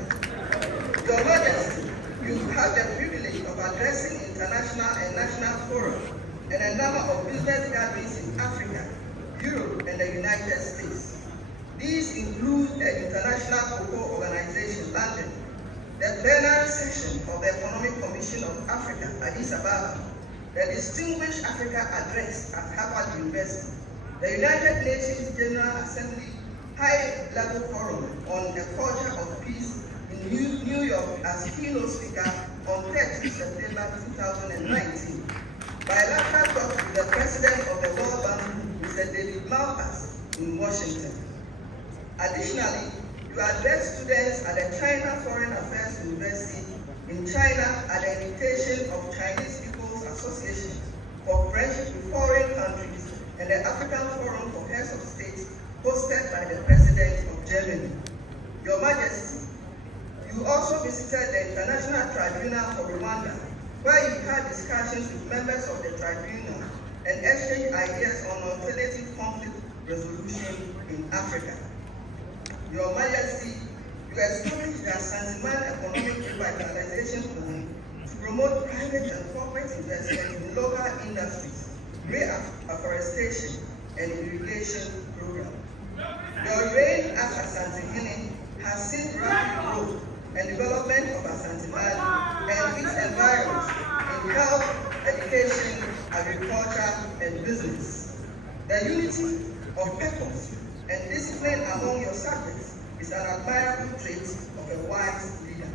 Your Majesty, you have the privilege of addressing international and national forums and a number of business gatherings in Africa, Europe, and the United States. These include the International Cocoa Organization, London, the plenary session of the Economic Commission of Africa, Addis Ababa, the Distinguished Africa Address at Harvard University, the United Nations General Assembly High-Level Forum on the Culture of Peace in New York as keynote speaker on 30 September 2019, bilateral talks with the President of the World Bank, Mr. David Malpass, in Washington. Additionally, you address students at the China Foreign Affairs University in China at the invitation of Chinese People's Association for Friendship with Foreign Countries and the African Forum for Heads of State hosted by the President of Germany. Your Majesty, you also visited the International Tribunal for Rwanda, where you had discussions with members of the tribunal and exchanged ideas on alternative conflict resolution in Africa. Your Majesty, you established the Zanzibar Economic Revitalization Plan to promote private and corporate investment in local industries, reforestation, and irrigation program. Your reign as Asantehene has seen rapid growth and development of Zanzibar and its environs in health, education, agriculture, and business. The unity of purpose and discipline among your subjects is an admirable trait of a wise leader.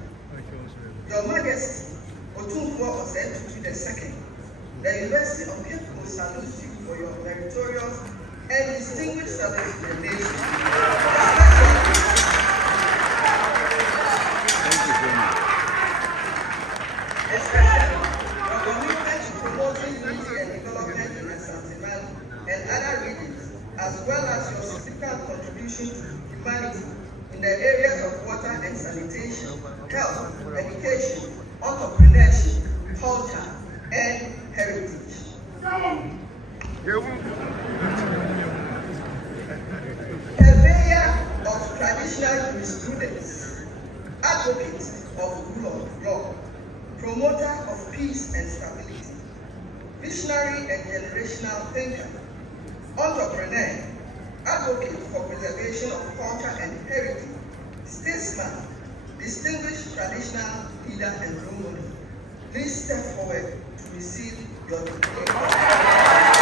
Your Majesty, Otumfuo II, the University of Cape Coast salutes you for your meritorious and distinguished service to the nation. Especially your commitment to promoting unity and development in Zanzibar and other regions, as well as your significant contribution to humanity in the areas of water and sanitation, health, education, entrepreneurship, culture, and heritage. Purveyor of traditional jurisprudence, advocate of rule of law, promoter of peace and stability, visionary and generational thinker, entrepreneur, advocate for preservation of culture and heritage, statesman, distinguished traditional leader and role model. Please step forward to receive your diploma.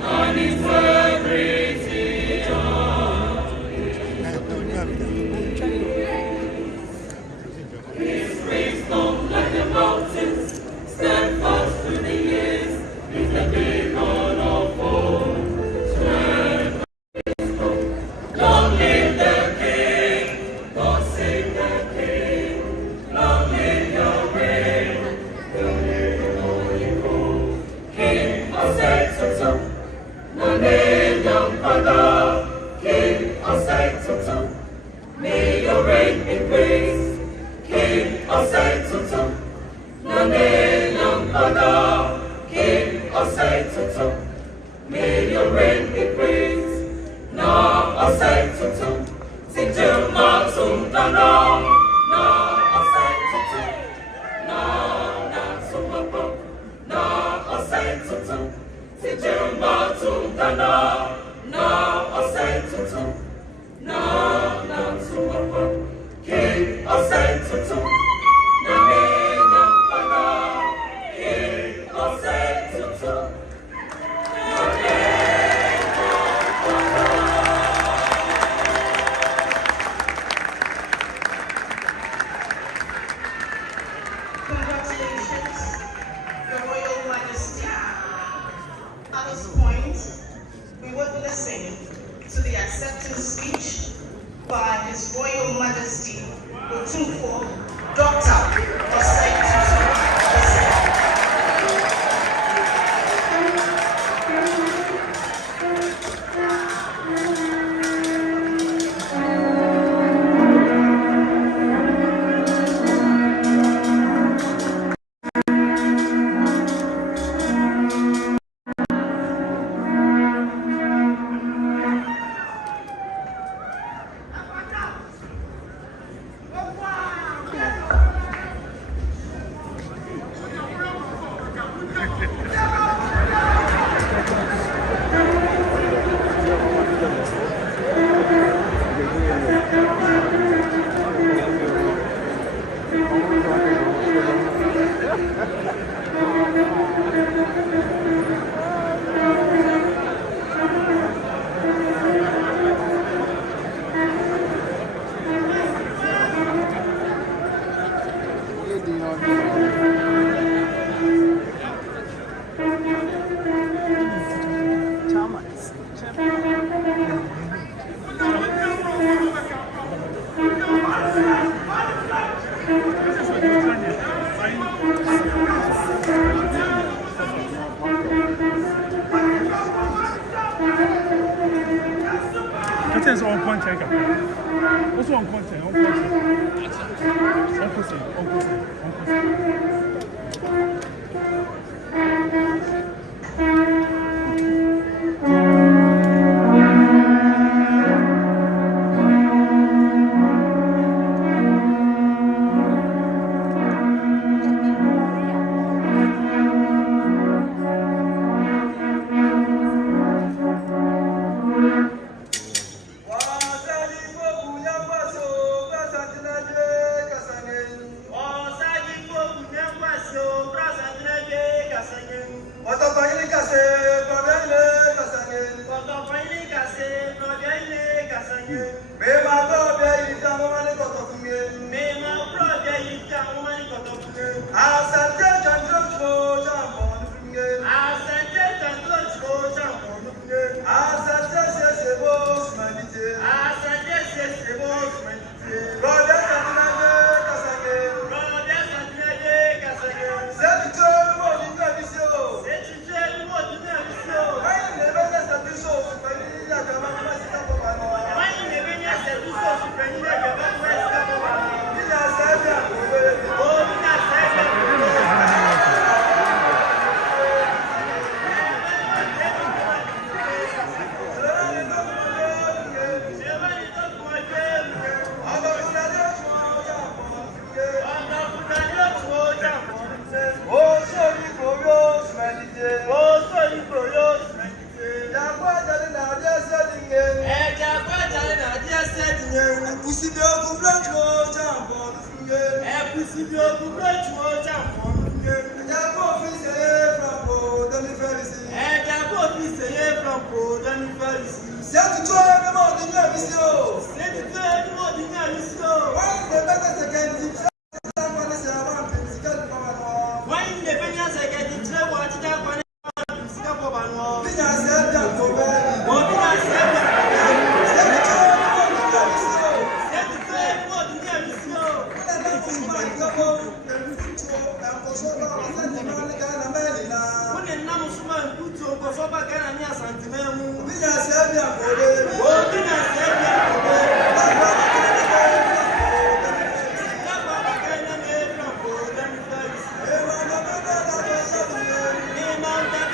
And his May your reign be praised. Na osai tutu, sijil na sumdana. Na osai tutu, na sumapo. Na osai tutu, sijil na sumdana. Na osai tutu, na sumapo. King osai tutu, na me na pana. King osai tutu. Congratulations, Your Royal Majesty. At this point, we would listen to the acceptance speech by His Royal Majesty Otumfuo, Dr. Osei Tutu II. It's on content. What's on content? On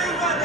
Amen.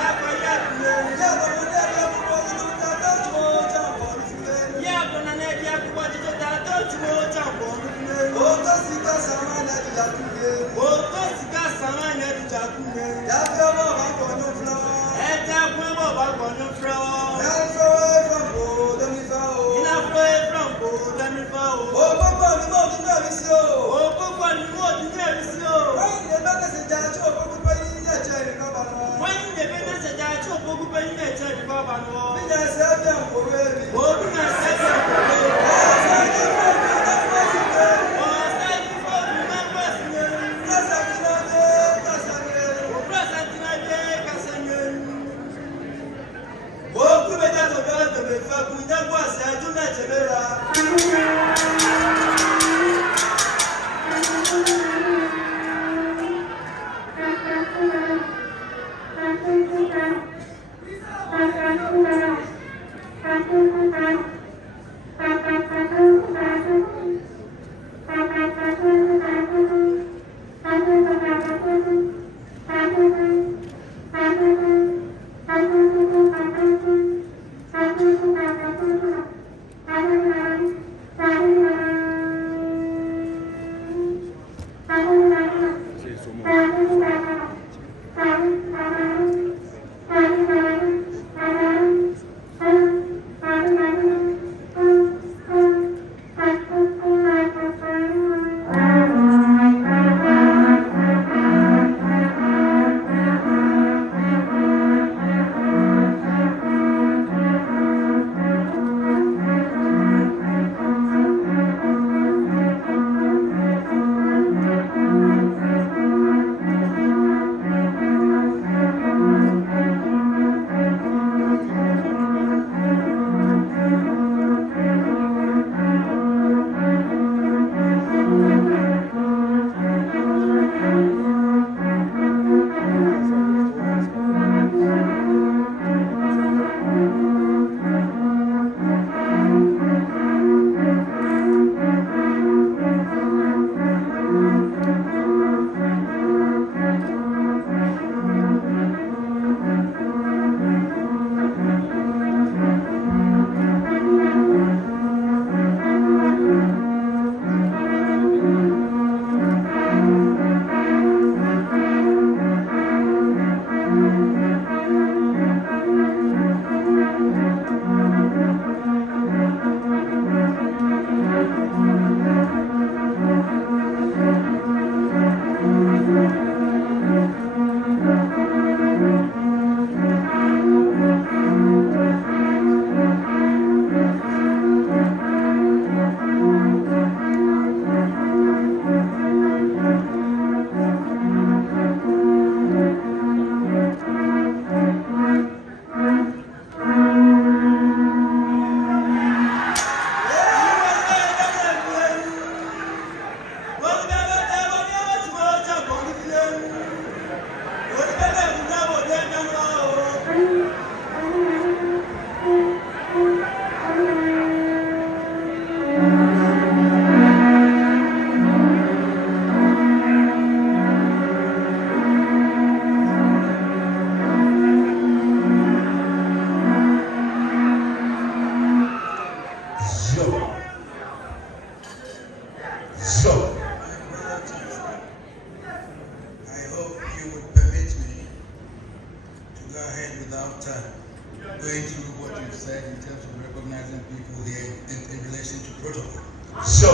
going through what you've said in terms of recognizing people here in relation to protocol. So,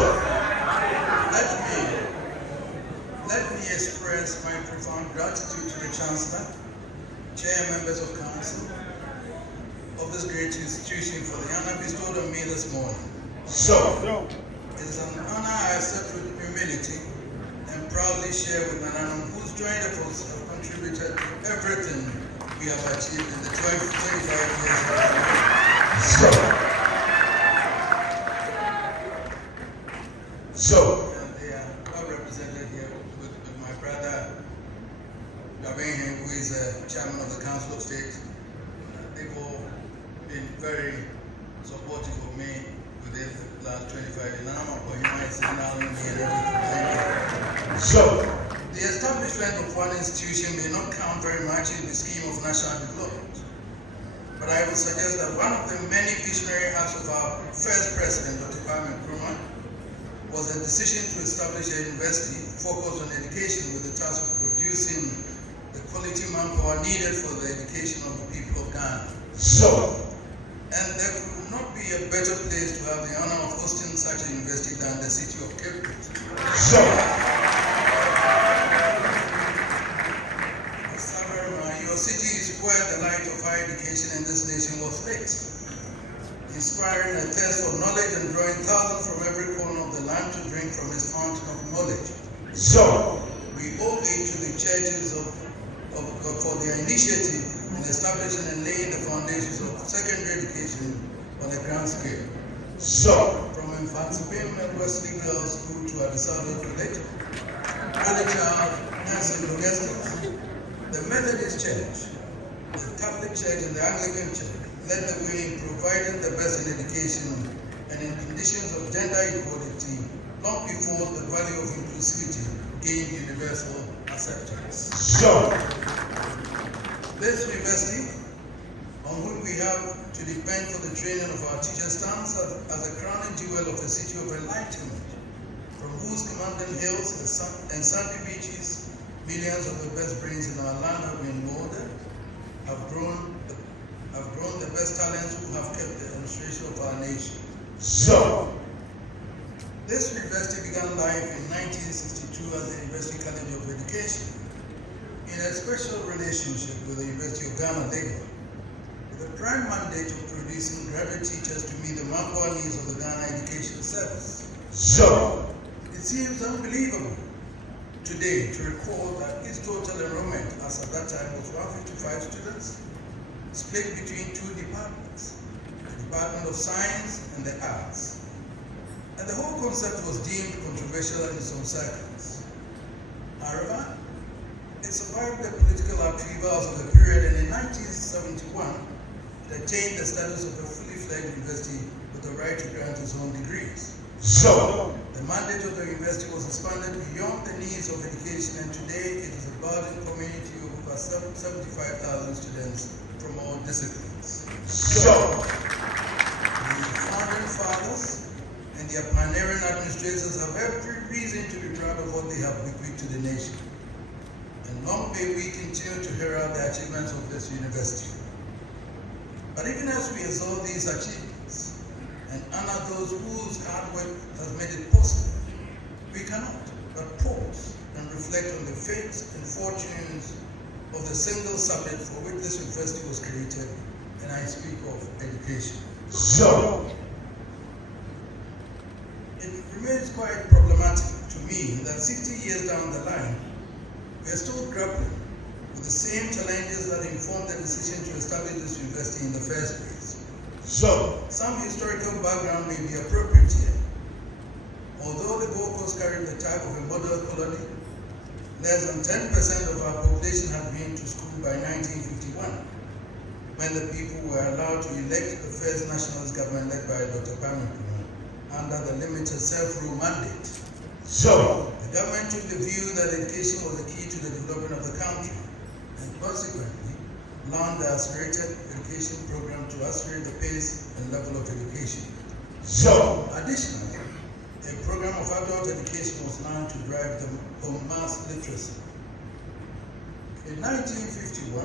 let me express my profound gratitude to the Chancellor, Chair and members of Council of this great institution for the honor bestowed on me this morning. So, it is an honor I accept with humility and proudly share with an alum whose joint efforts have contributed to everything we have achieved in the 25 years of our life. And they are well represented here with my brother, Gabenhe, who is chairman of the Council of State. They've all been very supportive of me within the last 25 years. And I'm the establishment of one institution may not count very much in the scheme of national development, but I would suggest that one of the many visionary acts of our first president, Dr. Kwame Nkrumah, was the decision to establish a university focused on education with the task of producing the quality manpower needed for the education of the people of Ghana. And there could not be a better place to have the honor of hosting such a university than the city of Cape Coast. Your city is where the light of higher education in this nation was lit, inspiring a thirst for knowledge and drawing thousands from every corner of the land to drink from his fountain of knowledge. So, we owe it to the churches for their initiative in establishing and laying the foundations of secondary education on a grand scale. So, from Infantsipim and Wesley Girls School to Adisado Village, Early Child, Nursing Logistics, the Methodist Church, the Catholic Church, and the Anglican Church led the way in providing the best in education and in conditions of gender equality long before the value of inclusivity gained universal acceptance. So, this university, on which we have to depend for the training of our teachers, stands as a crowning jewel of a city of enlightenment, from whose commanding hills and sandy beaches millions of the best brains in our land have been molded, have grown the best talents who have kept the illustration of our nation. So, this university began life in 1962 as the University College of Education, in a special relationship with the University of Ghana, Lagos, with the prime mandate of producing graduate teachers to meet the manpower needs of the Ghana Education Service. So, it seems unbelievable today to recall that its total enrollment as at that time was 155 students, split between two departments, the Department of Science and the Arts. And the whole concept was deemed controversial in some circles. However, it survived the political upheavals of the period, and in 1971, it attained the status of a fully fledged university with the right to grant its own degrees. So, the mandate of the university was expanded beyond the needs of education, and today it is a budding community of over 75,000 students from all disciplines. So, the founding fathers and their pioneering administrators have every reason to be proud of what they have bequeathed to the nation. And long may we continue to herald the achievements of this university. But even as we exalt these achievements and honor those whose hard work has made it possible, we cannot but pause and reflect on the fates and fortunes of the single subject for which this university was created, and I speak of education. So, it remains quite problematic to me that 60 years down the line, we are still grappling with the same challenges that informed the decision to establish this university in the first place. So, some historical background may be appropriate here. Although the Gold Coast carried the tag of a model colony, less than 10% of our population had been to school by 1951, when the people were allowed to elect the first nationalist government led by Dr. Kwame under the limited self-rule mandate. So, the government took the view that education was the key to the development of the country, and consequently launched the accelerated education program to accelerate the pace and level of education. So, additionally, a program of adult education was launched to drive the mass literacy. In 1951,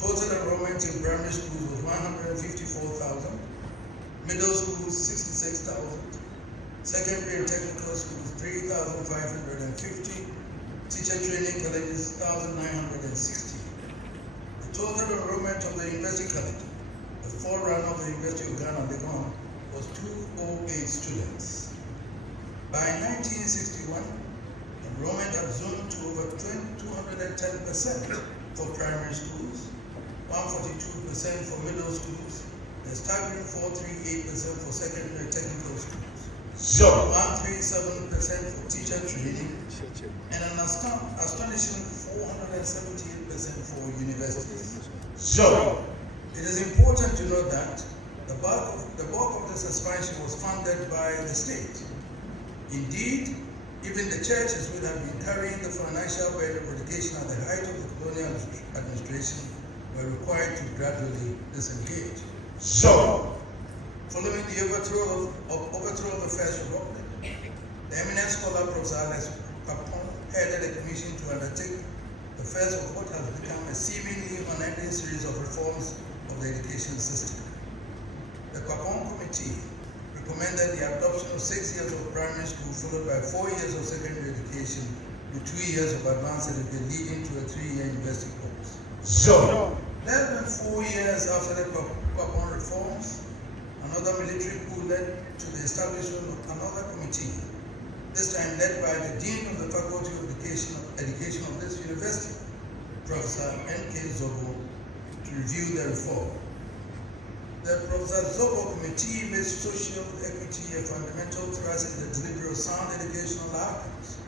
total enrollment in primary schools was 154,000, middle schools 66,000, secondary and technical schools 3,550, teacher training colleges 1,960. The total enrollment of the University College, the forerunner of the University of Ghana, Legon, was 208 students. By 1961, enrollment had zoomed to over 210% for primary schools, 142% for middle schools, a staggering 438% for secondary technical schools, so 137% for teacher training, and an astonishing 478% for universities. So, it is important to note that the bulk of this expansion was funded by the state. Indeed, even the churches which had been carrying the financial burden of education at the height of the colonial administration were required to gradually disengage. So, following the overthrow of the First Republic, the eminent scholar Professor Alex Papon headed a commission to undertake the first of what has become a seemingly unending series of reforms of the education system. The Papon Committee recommended the adoption of 6 years of primary school followed by 4 years of secondary education with 2 years of advanced education leading to a 3-year university course. So, 4 years after the Papon reforms, another military coup led to the establishment of another committee, this time led by the Dean of the Faculty of Education of this university, Professor N.K. Zobo, to review the reform. The Professor Zobo Committee made social equity a fundamental thrust in the delivery of sound educational outcomes,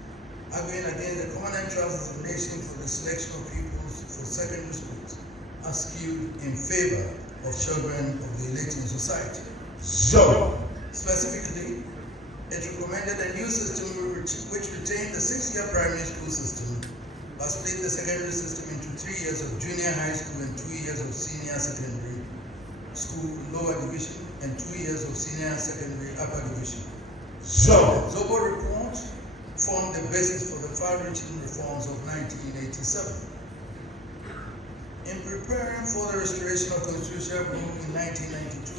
arguing against the common entrance examination for the selection of pupils for secondary schools as skewed in favor of children of the elite in society. So, specifically, it recommended a new system which retained the 6-year primary school system, but split the secondary system into 3 years of junior high school and 2 years of senior secondary school lower division and 2 years of senior secondary upper division. So, the Zobo report formed the basis for the far-reaching reforms of 1987. In preparing for the restoration of constitutional rule in 1992,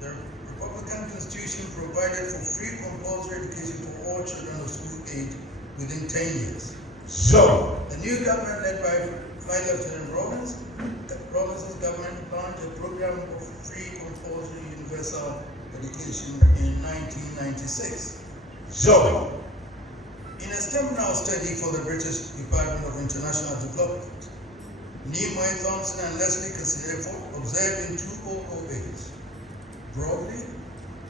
the Republican Constitution provided for free compulsory education for all children of school age within 10 years. So, the new government led by Lieutenant Robinson's government launched a program of free compulsory universal education in 1996. So, in a seminal study for the British Department of International Development, Nimoy, Thompson, and Leslie Casilefo observed in 2008, broadly,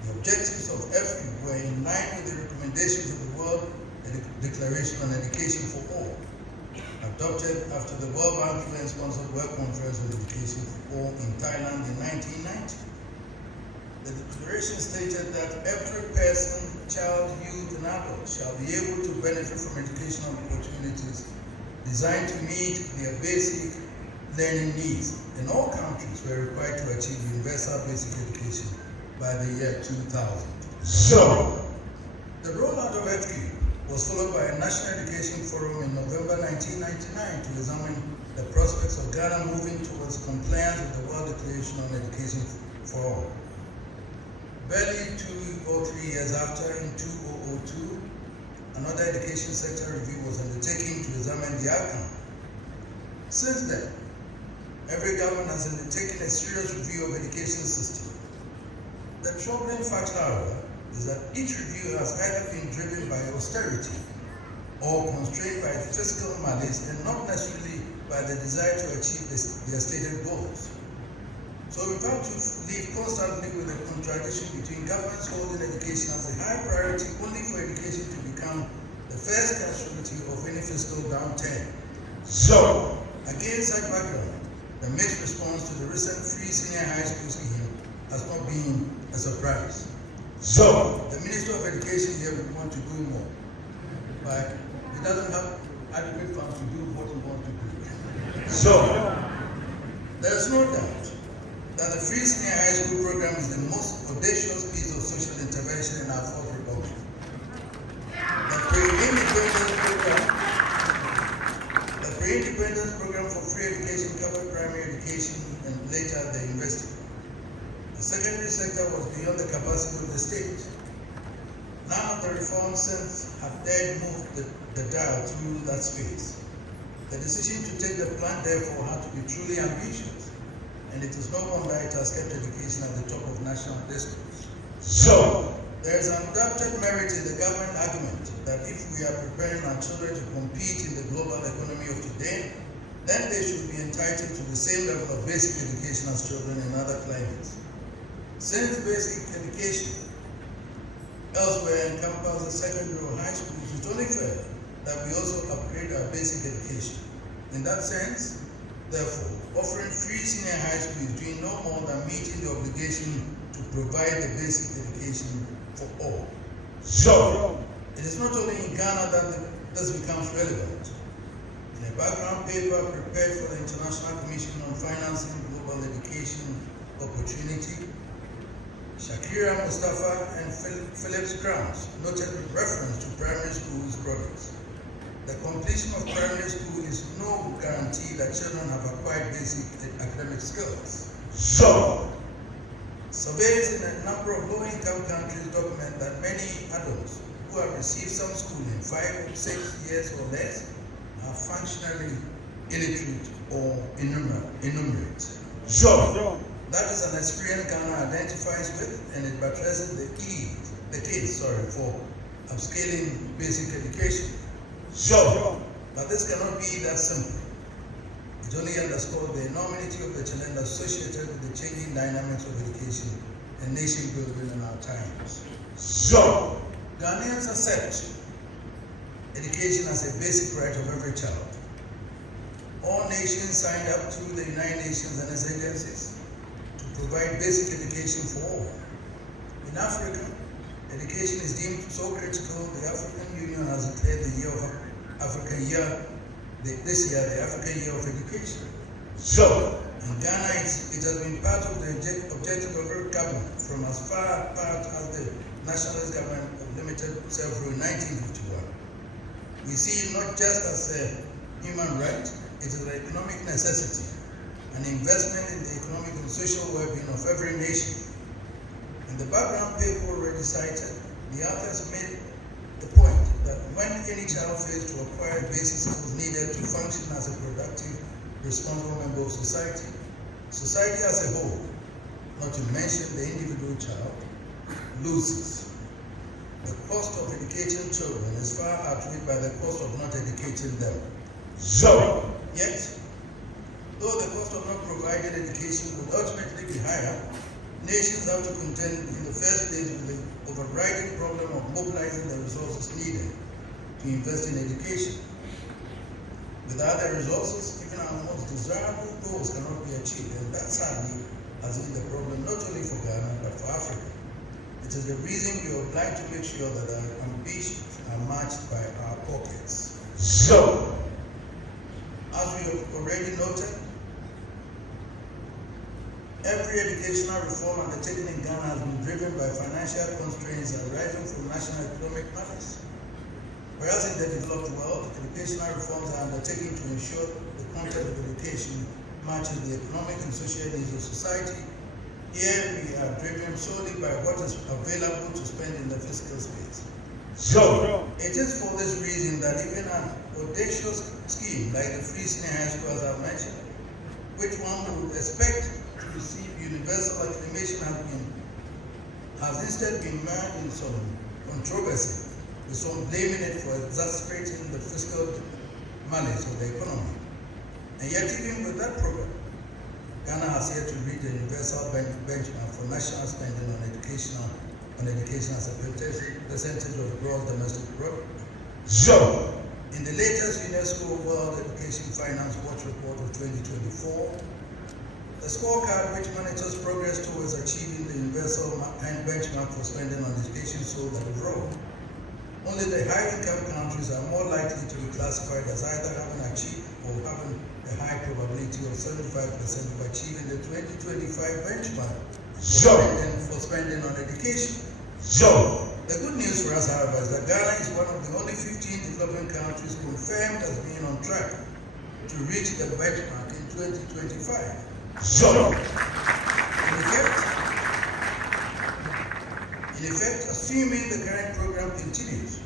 the objectives of FU were in line with the recommendations of the World Declaration on Education for All, adopted after the World Bank UN-sponsored World Conference on Education for All in Thailand in 1990. The declaration stated that every person, child, youth, and adult shall be able to benefit from educational opportunities designed to meet their basic learning needs, and all countries were required to achieve universal basic education by the year 2000. So, the rollout of FQ was followed by a National Education Forum in November 1999 to examine the prospects of Ghana moving towards compliance with the World Declaration on Education for All. Barely 2 or 3 years after, in 2002, another education sector review was undertaken to examine the outcome. Since then, every government has undertaken a serious review of education system. The troubling fact, however, is that each review has either been driven by austerity or constrained by fiscal malice and not necessarily by the desire to achieve their stated goals. So we've had to live constantly with the contradiction between governments holding education as a high priority only for education to become the first casualty of any fiscal downturn. So, against such background, the mixed response to the recent free senior high school scheme has not been a surprise. So, the Minister of Education here would want to do more, but he doesn't have adequate funds to do what he wants to do. So, there is no doubt that the free senior high school program is the most audacious piece of social intervention in our fourth republic. The pre-independence program for free education covered primary education and later the university. The secondary sector was beyond the capacity of the state. None of the reforms since have dared move the dial through that space. The decision to take the plan, therefore, had to be truly ambitious, and it is no wonder it has kept education at the top of national discourse. So, there is undoubted merit in the government argument that if we are preparing our children to compete in the global economy of today, then they should be entitled to the same level of basic education as children in other climates. Since basic education elsewhere encompasses secondary or high schools, it's only fair that we also upgrade our basic education. In that sense, therefore, offering free senior high school is doing no more than meeting the obligation to provide the basic education for all. So, it is not only in Ghana that this becomes relevant. In a background paper prepared for the International Commission on Financing Global Education Opportunity, Shakira Mustafa and Phillips Crowns noted with reference to primary schools products. The completion of primary school is no guarantee that children have acquired basic academic skills. So, surveys in a number of low-income countries document that many adults who have received some schooling 5 or 6 years or less are functionally illiterate, or enumerate. Sure. That is an experience Ghana identifies with, and it buttresses the case for upscaling basic education. Sure. But this cannot be that simple. It only underscores the enormity of the challenge associated with the changing dynamics of education and nation building in our times. Sure. Ghanaians accept education as a basic right of every child. All nations signed up to the United Nations and its agencies to provide basic education for all. In Africa, education is deemed so critical, the African Union has declared the African Year of Education. Sure. In Ghana, it has been part of the objective of every government from as far apart as the nationalist government of limited self-rule in 1951. We see it not just as a human right, it is an economic necessity, an investment in the economic and social well-being of every nation. In the background paper already cited, the authors made the point that when any child fails to acquire basic skills needed to function as a productive, responsible member of society, society as a whole, not to mention the individual child, loses. The cost of educating children is far outweighed by the cost of not educating them. Sure. Yet, though the cost of not provided education would ultimately be higher, nations have to contend in the first place with the overriding problem of mobilizing the resources needed to invest in education. Without the resources, even our most desirable goals cannot be achieved, and that sadly has been the problem not only for Ghana but for Africa. It is the reason we are obliged to make sure that our ambitions are matched by our pockets. Sure. As we have already noted, every educational reform undertaken in Ghana has been driven by financial constraints arising from national economic matters. Whereas in the developed world, educational reforms are undertaken to ensure the content of education matches the economic and social needs of society. Here we are driven solely by what is available to spend in the fiscal space. Sure. It is for this reason that even an audacious scheme like the free senior high school, as I mentioned, which one would expect to receive universal acclamation, has instead been mired in some controversy, with some blaming it for exacerbating the fiscal malice of the economy. And yet, even with that program, Ghana has yet to reach the universal benchmark for national spending on education as a percentage of gross domestic product. Sure. In the latest UNESCO World Education Finance Watch Report of 2024, the scorecard which monitors progress towards achieving the universal benchmark for spending on education showed that the road. Only the high-income countries are more likely to be classified as either having achieved or having a high probability of 75% of achieving the 2025 benchmark for spending on education. Sure. The good news for us, however, is that Ghana is one of the only 15 developing countries confirmed as being on track to reach the benchmark in 2025. Sure. In effect, assuming the current program continues,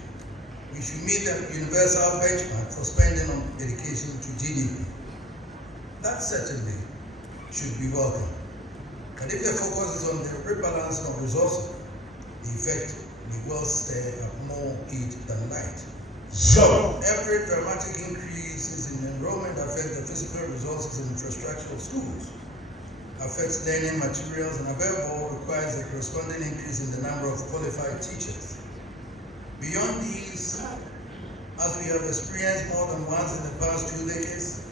we should meet the universal benchmark for spending on education to GDP. That certainly should be welcome. But if the focus is on the rebalancing of resources, the effect may well stay at more heat than light. Sure. Every dramatic increase in enrollment affects the physical resources and infrastructure of schools, affects learning materials, and above all requires a corresponding increase in the number of qualified teachers. Beyond these, as we have experienced more than once in the past 2 decades,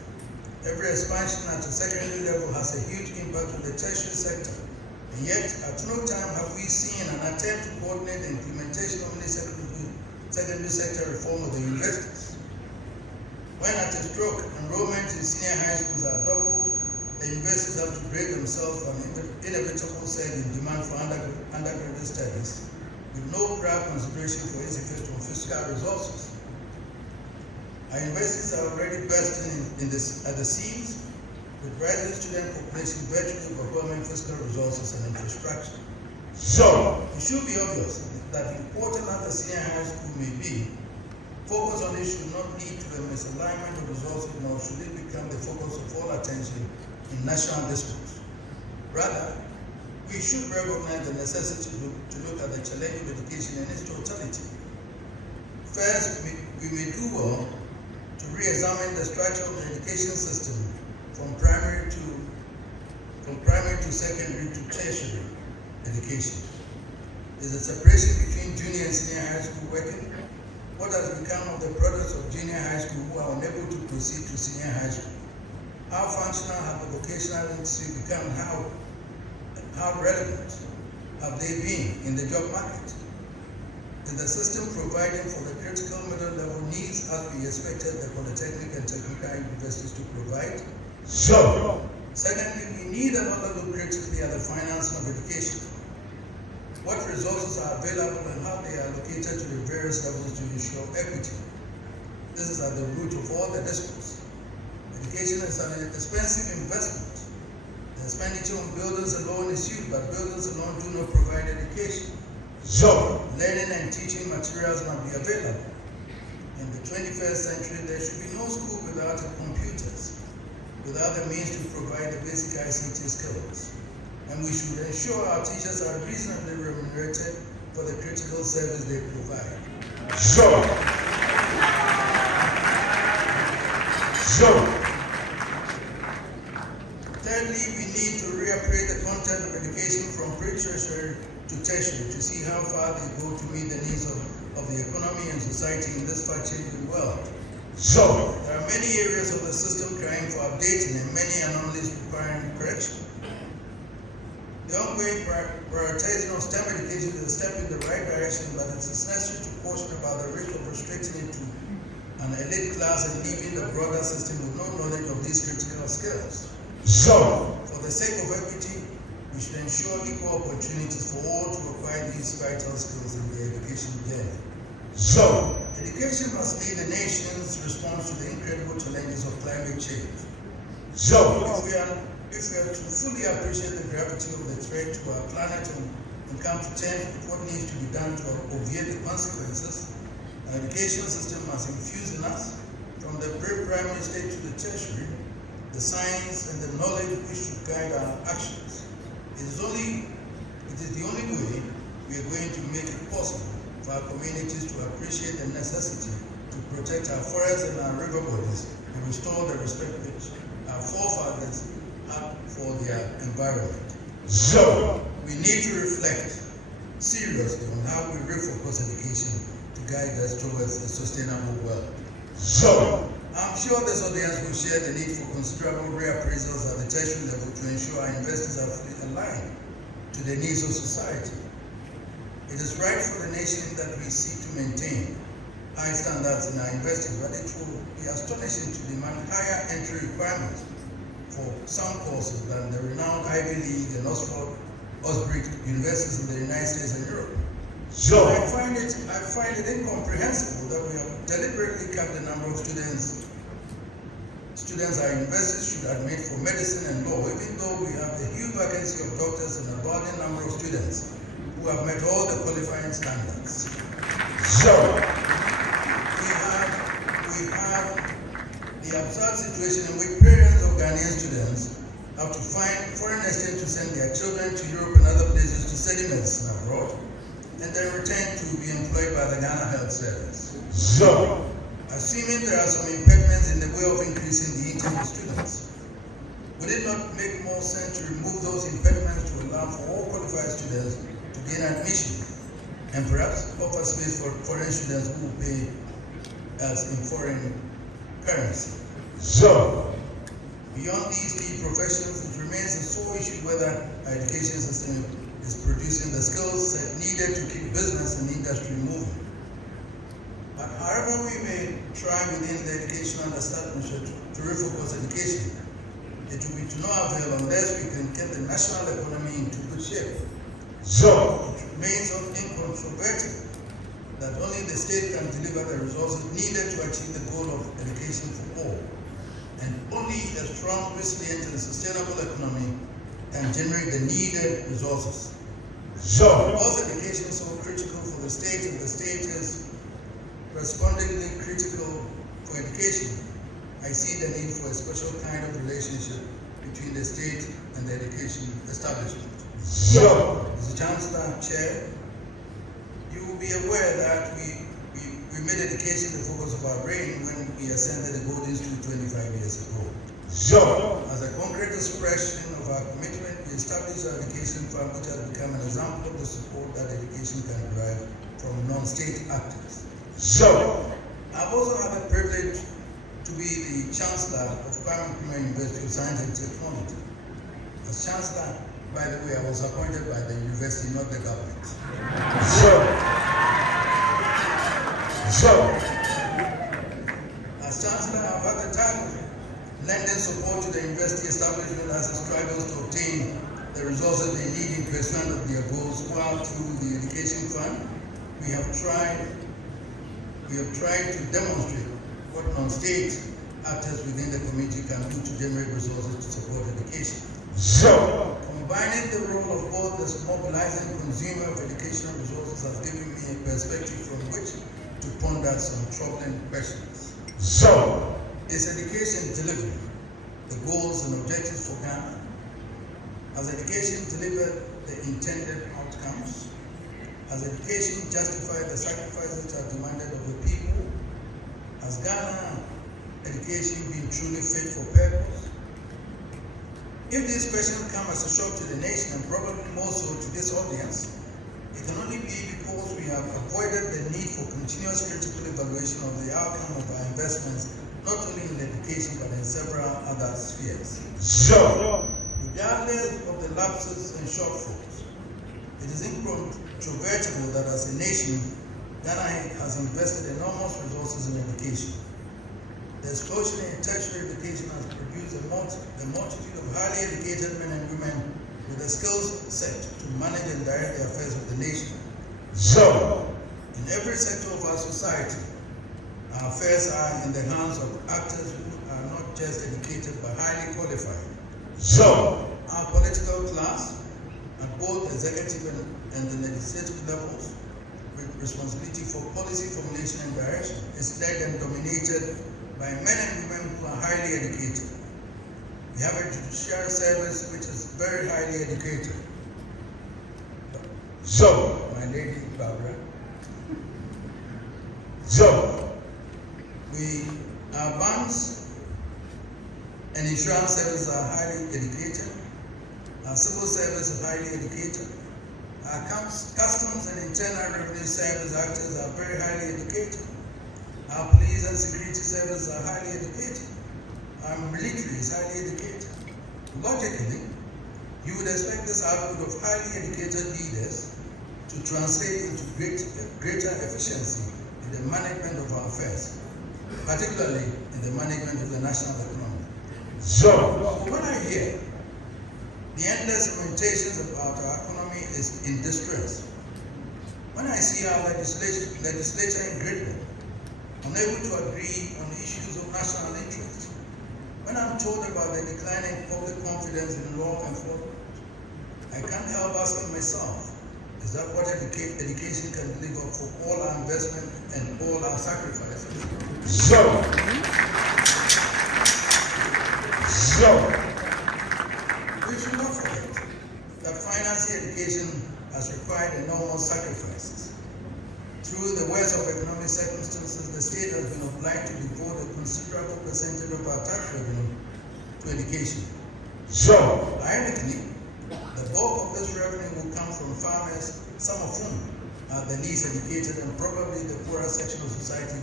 every expansion at the secondary level has a huge impact on the tertiary sector. And yet, at no time have we seen an attempt to coordinate the implementation of any secondary sector reform of the universities. When at a stroke, enrollment in senior high schools are doubled, the universities have to break themselves from inevitable surge in demand for undergraduate studies, with no prior consideration for its effect on fiscal resources. Our universities are already bursting at the seams, with rising student population virtually overwhelming fiscal resources and infrastructure. Sure. It should be obvious that important as the senior high school may be, Focus on it should not lead to a misalignment of resources, nor should it become the focus of all attention in national discourse. Rather, we should recognize the necessity to look at the challenge of education in its totality. First, we may do well to re-examine the structure of the education system from primary to secondary to tertiary education. There's a separation between junior and senior high school working. What has become of the products of junior high school who are unable to proceed to senior high school? How functional have the vocational industry become? How relevant have they been in the job market? Is the system providing for the critical middle level needs as we expected the polytechnic and technical universities to provide? So, secondly, we need another look critically at the financing of education. What resources are available and how they are allocated to the various levels to ensure equity. This is at the root of all the discourse. Education is an expensive investment. The expenditure on buildings alone is huge, but buildings alone do not provide education. so, Learning and teaching materials must be available. In the 21st century, there should be no school without computers, without the means to provide the basic ICT skills. And we should ensure our teachers are reasonably remunerated for the critical service they provide. so, Thirdly, we need to reappraise the content of education from pre-tertiary to tertiary to see how far they go to meet the needs of the economy and society in this fast-changing world. so, There are many areas of the system crying for updating and many anomalies requiring correction. The ongoing prioritizing of STEM education is a step in the right direction, but it is necessary to caution about the risk of restricting it to an elite class and leaving the broader system with no knowledge of these critical skills. so, For the sake of equity, we should ensure equal opportunities for all to acquire these vital skills in their education journey. so, Education must be the nation's response to the incredible challenges of climate change. so, If we are to fully appreciate the gravity of the threat to our planet and come to terms with what needs to be done to obviate the consequences, our education system must infuse in us, from the pre-primary stage to the tertiary, the science and the knowledge which should guide our actions. It is the only way we are going to make it possible for our communities to appreciate the necessity to protect our forests and our river bodies and restore the respect which our forefathers had for their environment. so, We need to reflect seriously on how we refocus education to guide us towards a sustainable world. so, I'm sure this audience will share the need for considerable reappraisals at the tertiary level to ensure our investors are fully aligned to the needs of society. It is right for the nation that we seek to maintain high standards in our investing, but it will be astonishing to demand higher entry requirements for some courses than the renowned Ivy League and Osbury universities in the United States and Europe. so, I find it incomprehensible that we have deliberately cut the number of students our universities should admit for medicine and law, even though we have a huge vacancy of doctors and a abundant number of students who have met all the qualifying standards. so, We have the absurd situation in which parents of Ghanaian students have to find foreign exchange to send their children to Europe and other places to study medicine abroad, and then return to be employed by the Ghana Health Service. so, Assuming there are some impediments in the way of increasing the intake of students, would it not make more sense to remove those impediments to allow for all qualified students to gain admission, and perhaps offer space for foreign students who will pay us in foreign currency? so, Beyond these key professions, it remains a sore issue whether our education system is producing the skills set needed to keep business and industry moving. But however we may try within the educational establishment to refocus education, it will be to no avail unless we can get the national economy into good shape. so, It remains incontrovertible that only the state can deliver the resources needed to achieve the goal of education for all. And only a strong, resilient, and sustainable economy can generate the needed resources. so, Because education is so critical for the state, and the state is correspondingly critical for education, I see the need for a special kind of relationship between the state and the education establishment. So, Mr. Chancellor, Chair, you will be aware that we made education the focus of our brain when we ascended the Golden Stool 25 years ago. so, As a concrete expression of our commitment, we established our education fund, which has become an example of the support that education can derive from non-state actors. so, I've also had the privilege to be the Chancellor of Conferment University of Science and Technology. As Chancellor, by the way, I was appointed by the university, not the government. so, As Chancellor, I've had the time of lending support to the university establishment as it struggles to obtain the resources they need in pursuit of their goals, while through the Education Fund, we have tried to demonstrate what non-state actors within the community can do to generate resources to support education. so, Combining the role of both as mobilizing consumer of educational resources has given me a perspective from which to ponder some troubling questions. so, Is education delivery the goals and objectives for Ghana? Has education delivered the intended outcomes? Has education justified the sacrifices that are demanded of the people? Has Ghana education been truly fit for purpose? If these questions come as a shock to the nation, and probably more so to this audience, it can only be because we have avoided the need for continuous critical evaluation of the outcome of our investments, not only in education but in several other spheres. so, Regardless of the lapses and shortfalls, it is incontrovertible that as a nation, Ghana has invested enormous resources in education. The explosion in tertiary education has produced a multitude of highly educated men and women with the skills set to manage and direct the affairs of the nation. so, In every sector of our society, our affairs are in the hands of actors who are not just educated but highly qualified. so, Our political class, at both executive and the legislative levels, with responsibility for policy formulation and direction, is led and dominated by men and women who are highly educated. We have a judicial service which is very highly educated. so, My lady Barbara. so, Our banks and insurance services are highly educated. Our civil service is highly educated. Our customs and internal revenue service actors are very highly educated. Our police and security services are highly educated. Our military is highly educated. Logically, you would expect this output of highly educated leaders to translate into greater efficiency in the management of our affairs, particularly in the management of the national economy. so, But when I hear the endless lamentations about our economy is in distress, when I see our legislature in Great Britain unable to agree on issues of national interest, when I'm told about the declining public confidence in law enforcement, I can't help asking myself, is that what education can deliver for all our investment and all our sacrifices? so, We should not forget that financing education has required enormous sacrifices. Through the worst of economic circumstances, the state has been obliged to devote a considerable percentage of our tax revenue to education. so, Ironically, the bulk of this revenue will come from farmers, some of whom are the least educated and probably the poorer section of society.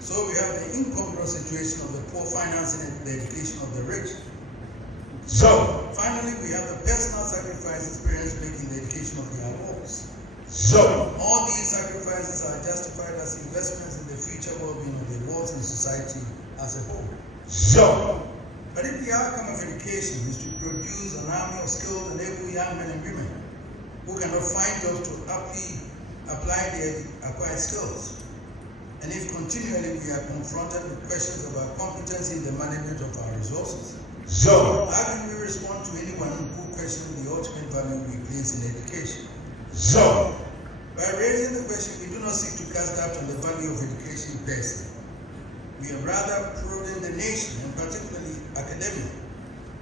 So we have the incongruous situation of the poor financing the education of the rich. so, Finally, we have the personal sacrifices parents make in the education of their laws. so, All these sacrifices are justified as investments in the future well-being of the world and society as a whole. so, But if the outcome of education is to produce an army of skilled and able young men and women who cannot find jobs to aptly apply their acquired skills, and if continually we are confronted with questions about competency in the management of our resources, so, how can we respond to anyone who questions the ultimate value we place in education? so, By raising the question, we do not seek to cast doubt on the value of education dare say. We have rather prodded the nation, and particularly academia,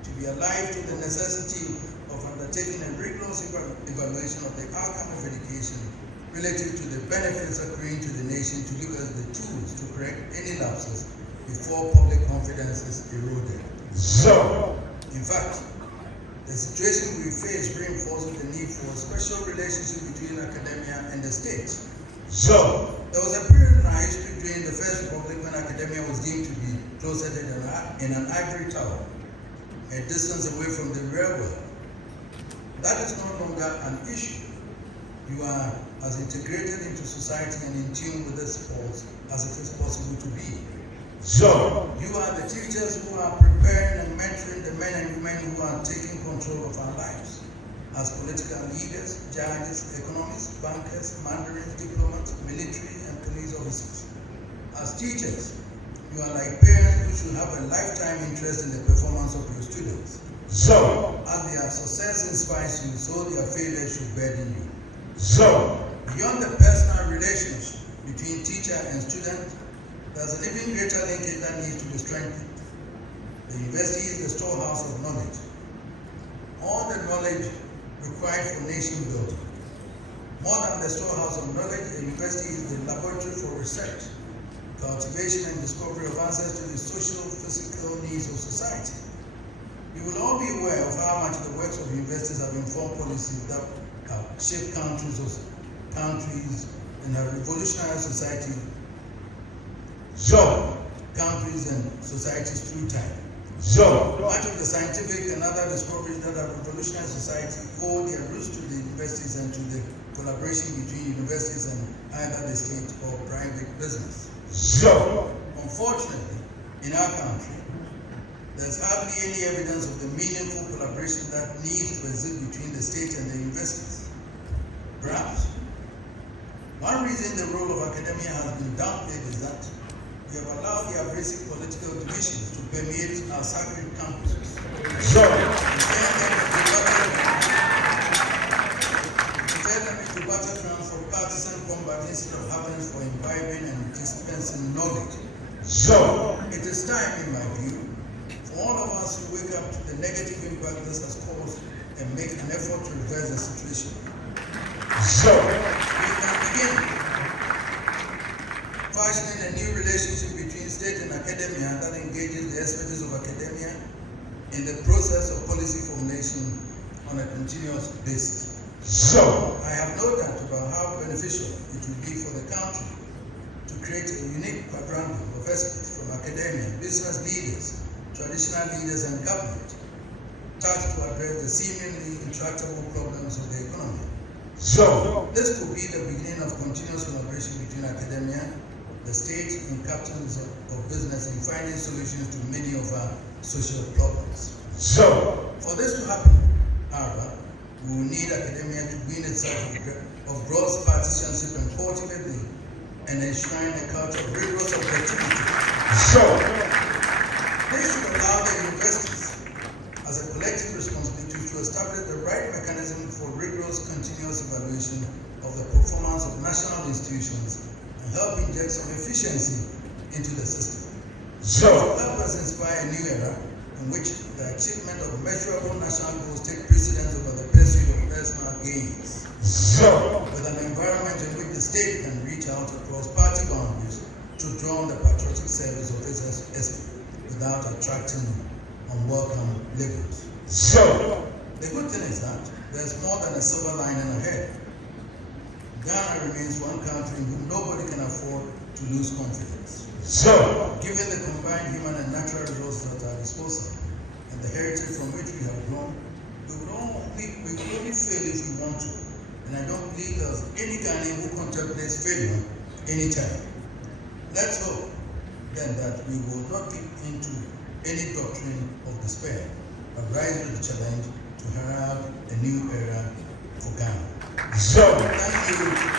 to be alive to the necessity of undertaking a rigorous evaluation of the outcome of education relative to the benefits accruing to the nation to give us the tools to correct any lapses before public confidence is eroded. In fact, the situation we face reinforces the need for a special relationship between academia and the state. There was a period in our history during the First Republic when academia was deemed to be closeted in an ivory tower, a distance away from the real world. That is no longer an issue. You are as integrated into society and in tune with its pulse as it is possible to be. You are the teachers who are preparing and mentoring the men and women who are taking control of our lives as political leaders, judges, economists, bankers, mandarins, diplomats, military and police officers. As teachers, you are like parents who should have a lifetime interest in the performance of your students. As their success inspires you, so their failure should burden you. Beyond the personal relationship between teacher and student, there's an even greater linkage that needs to be strengthened. The university is the storehouse of knowledge. All the knowledge required for nation building. More than the storehouse of knowledge, the university is the laboratory for research, cultivation and discovery of answers to the social, physical needs of society. You will all be aware of how much the works of universities have informed policies that have shaped countries and have revolutionized society, countries and societies through time. Much of the scientific and other discoveries that have revolutionized society owe their roots to the universities and to the collaboration between universities and either the state or private business. Unfortunately, in our country, there's hardly any evidence of the meaningful collaboration that needs to exist between the state and the universities. Perhaps one reason the role of academia has been downplayed is that we have allowed the abrasive political divisions to permeate our sacred campuses. Turn them into battlegrounds for partisan combat instead of avenues for imbibing and dispensing knowledge. It is time, in my view, for all of us to wake up to the negative impact this has caused and make an effort to reverse the situation. We can begin fashioning a new relationship between state and academia that engages the expertise of academia in the process of policy formulation on a continuous basis. I have no doubt about how beneficial it will be for the country to create a unique quadrangle of experts from academia, business leaders, traditional leaders and government, tasked to address the seemingly intractable problems of the economy. This could be the beginning of continuous collaboration between academia, the state and captains of business in finding solutions to many of our social problems. For this to happen, however, we will need academia to win itself of gross partisanship and cultivate and enshrine a culture of rigorous objectivity. This should allow the universities, as a collective responsibility, to establish the right mechanism for rigorous continuous evaluation of the performance of national institutions and help inject some efficiency into the system. Help us inspire a new era in which the achievement of measurable national goals take precedence over the pursuit of personal gains. With an environment in which the state can reach out across party boundaries to draw on the patriotic service of its esprit without attracting unwelcome labels. The good thing is that there's more than a silver lining ahead. Ghana remains one country in whom nobody can afford to lose confidence. Given the combined human and natural resources at our disposal and the heritage from which we have grown, we will only fail if we want to. And I don't believe there's any Ghanaian who contemplates failure anytime. Let's hope then that we will not give into any doctrine of despair, but rise to the challenge to herald a new era for Ghana. Thank you.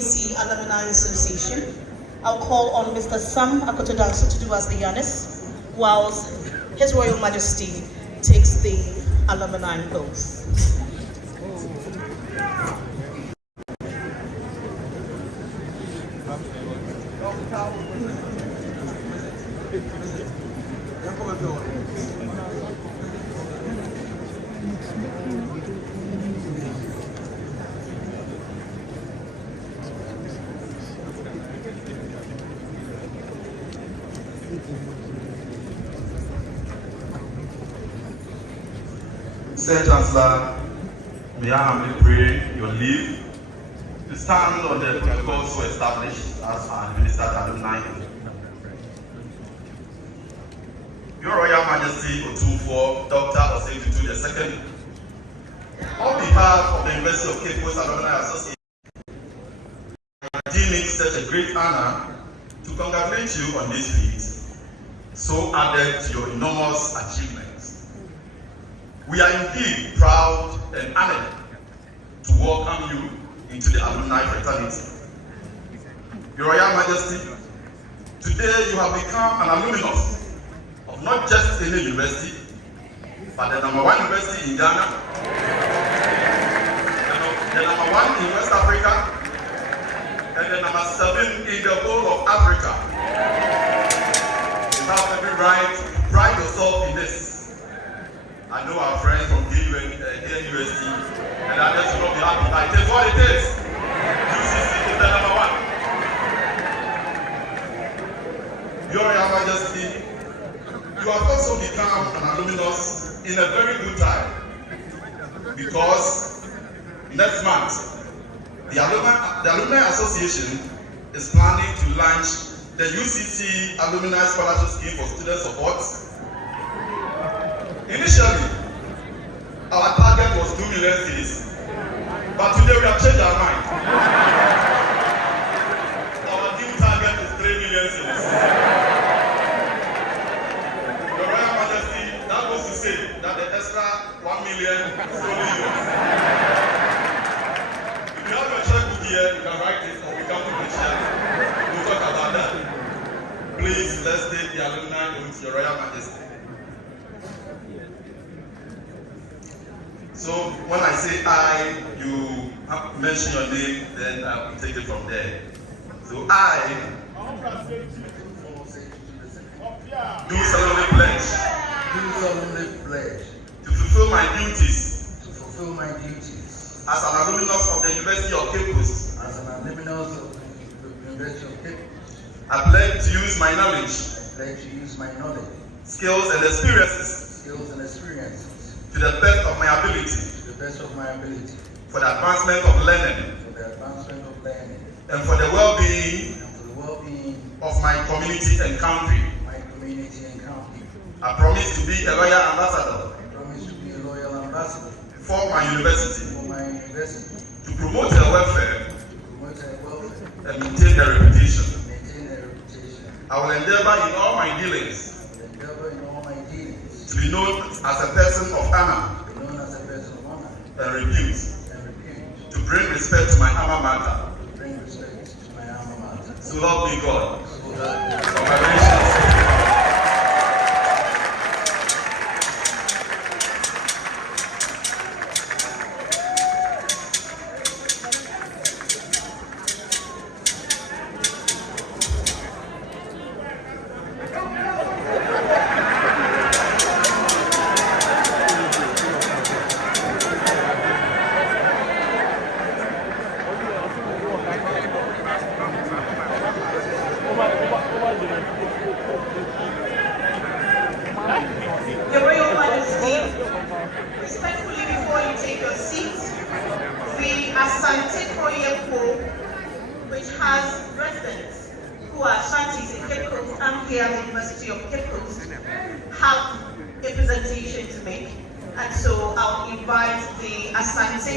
UCC Alumni Association. I'll call on Mr. Sam Akotodanso to do us the honors, whilst His Royal Majesty takes the alumni oath. Sir Chancellor, may I humbly pray your leave to stand on the protocols so established as an administered alumni. Your Royal Majesty Otumfuo, Dr. Otumfuo II, on behalf of the University of Cape Coast Alumni Association, I deem it such a great honor to congratulate you on this feat, so added to your enormous achievements. We are indeed proud and honored to welcome you into the alumni fraternity. Your Royal Majesty, today you have become an alumnus of not just any university, but the #1 university in Ghana, the #1 in West Africa, and the #7 in the whole of Africa. You have every right to pride yourself in this. I know our friends from UST and others will not be happy, but it is what it is. UCC is the #1. Your Royal Majesty, you have also become an alumnus in a very good time, because next month, the Alumni Association is planning to launch the UCC Alumni Scholarship Scheme for Student Support. Initially, our target was 2 million cedis, but today we have changed our mind. Our new target is 3 million cedis. Your Royal Majesty, that goes to say that the extra 1 million is only yours. If you have your checkbook here, you can write it, or we come to the chair. We'll talk about that. Please, let's take the alumni oath, Your Royal Majesty. So when I say I, you mention your name, then I will take it from there. So I do solemnly pledge to fulfill my duties as an alumnus of the University of Cape Coast. I pledge to use my knowledge, skills and experiences to the best of my ability, for the advancement of learning, and for the well-being of my community and country. I promise to be a loyal ambassador for my university, to promote her welfare and maintain her reputation. I will endeavor in all my dealings to be known as a person of honor and repute, to bring respect to my alma mater. So help me God. Congratulations. Your Royal Majesty, respectfully before you take your seats, the Asante Koyepo, which has residents who are Ashantis in Cape Coast and here at the University of Cape Coast, have a presentation to make. And so I'll invite the Asante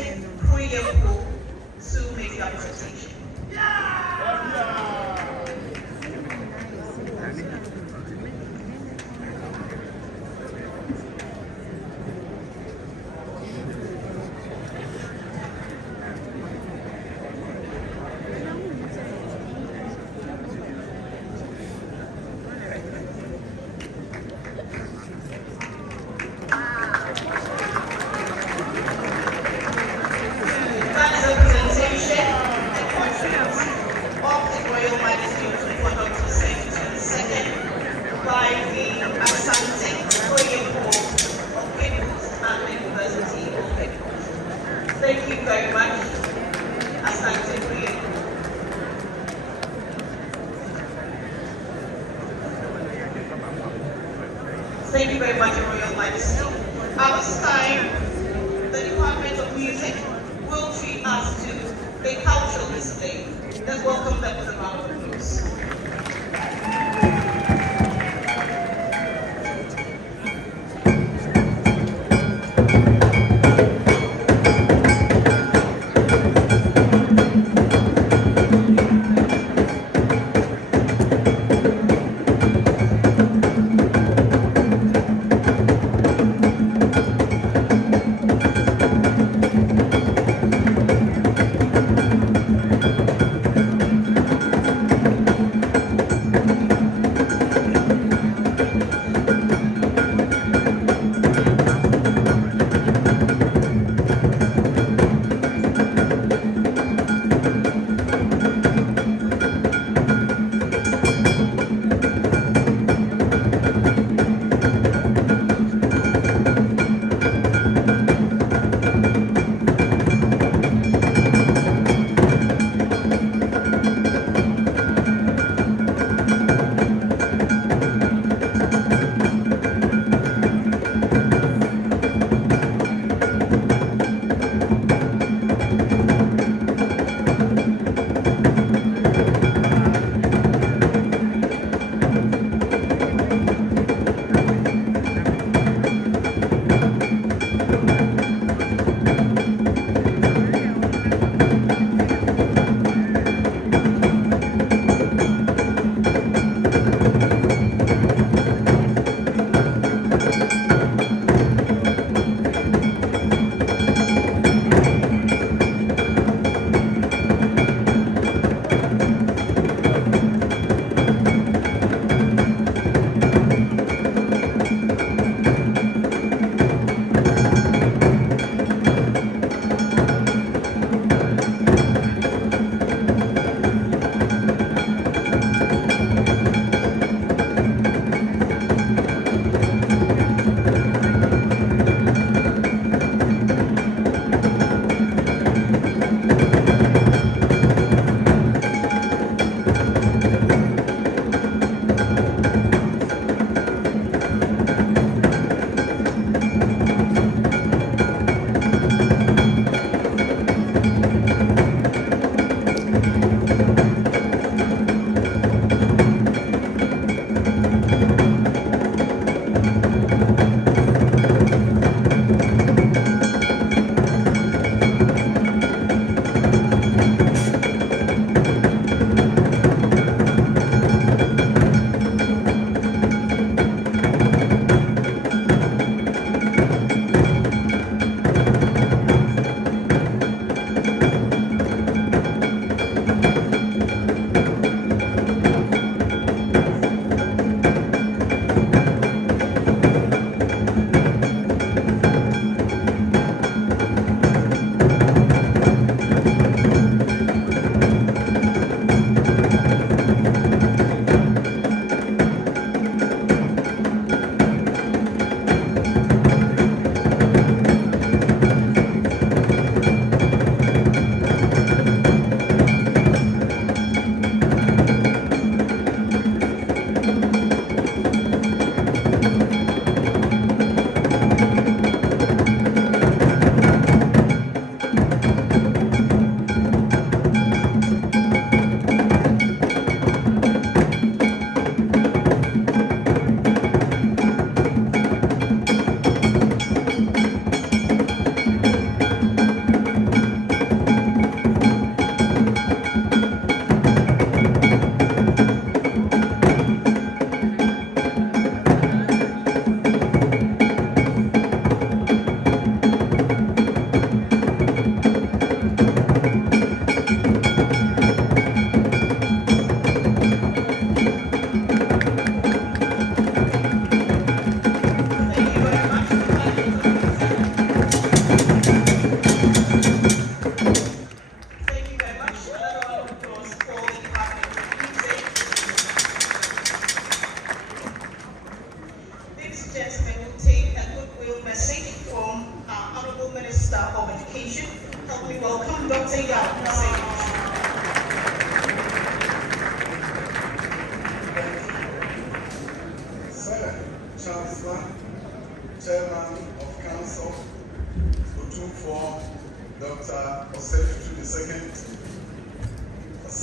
Koyepo to make their presentation. you very much, Your Royal Majesty. At this time, the Department of Music will treat us to a cultural display. Let's welcome them with a round of applause.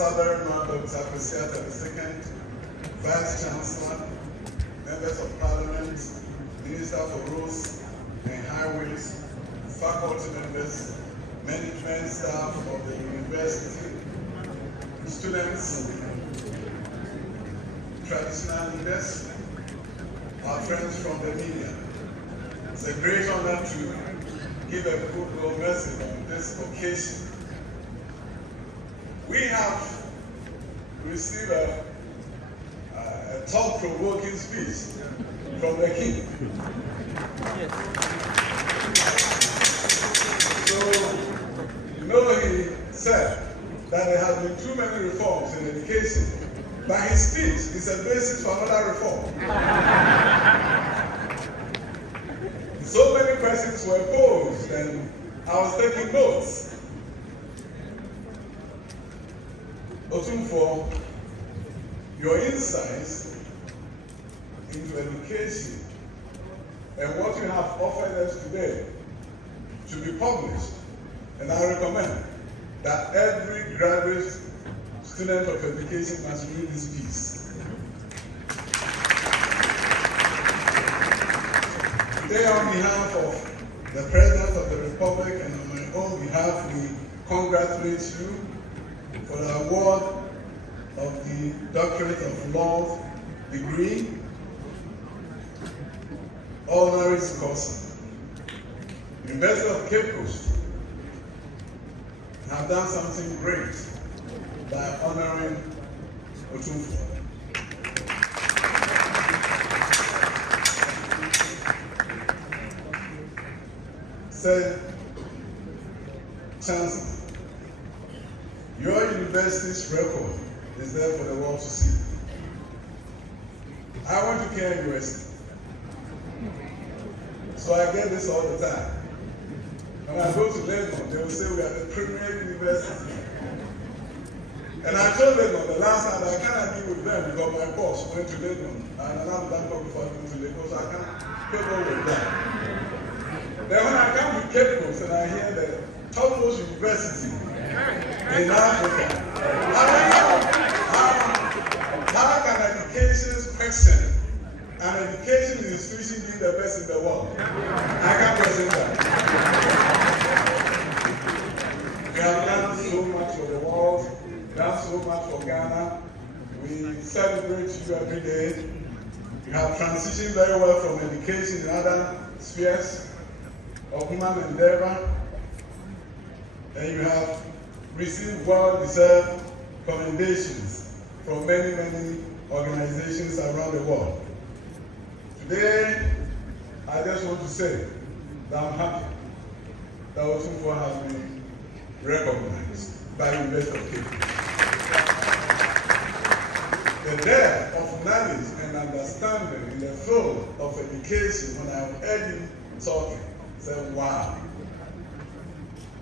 Southern Dr. Appreciata II, Vice Chancellor, Members of Parliament, Minister for Roads and Highways, faculty members, management staff of the university, students, traditional leaders, our friends from the media. It's a great honor to give a goodwill message on this occasion. We have received a thought-provoking speech from the king. So, you know, he said that there have been too many reforms in education, but his speech is a basis for another reform. So many questions were posed, and I was taking notes. Otumfuo, your insights into education and what you have offered us today to be published, and I recommend that every graduate student of education must read this piece. Today, on behalf of the President of the Republic and on my own behalf, we congratulate you for the award of the Doctorate of Law degree, honorary course. University of Cape Coast have done something great by honoring Otumfuo. Said Chancellor, your university's record is there for the world to see. I went to Kenya University, so I get this all the time. When I go to Lebanon, they will say we are the premier university. And I told them the last time I cannot deal with them because my boss went to Lebanon and another Bangkok before I went to Lagos, so I can't go with them. Then when I come to Cape Coast and I hear the topmost university in Africa, how can education's question an education institution be the best in the world? I can't present that. We have done so much for the world, done so much for Ghana. We celebrate you every day. You have transitioned very well from education in other spheres of human endeavor, and you have received well-deserved commendations from many, many organizations around the world. Today, I just want to say that I'm happy that Otumfuo has been recognized by the University of Cape Coast. The depth of knowledge and understanding in the field of education, when I heard him talking, I said, wow.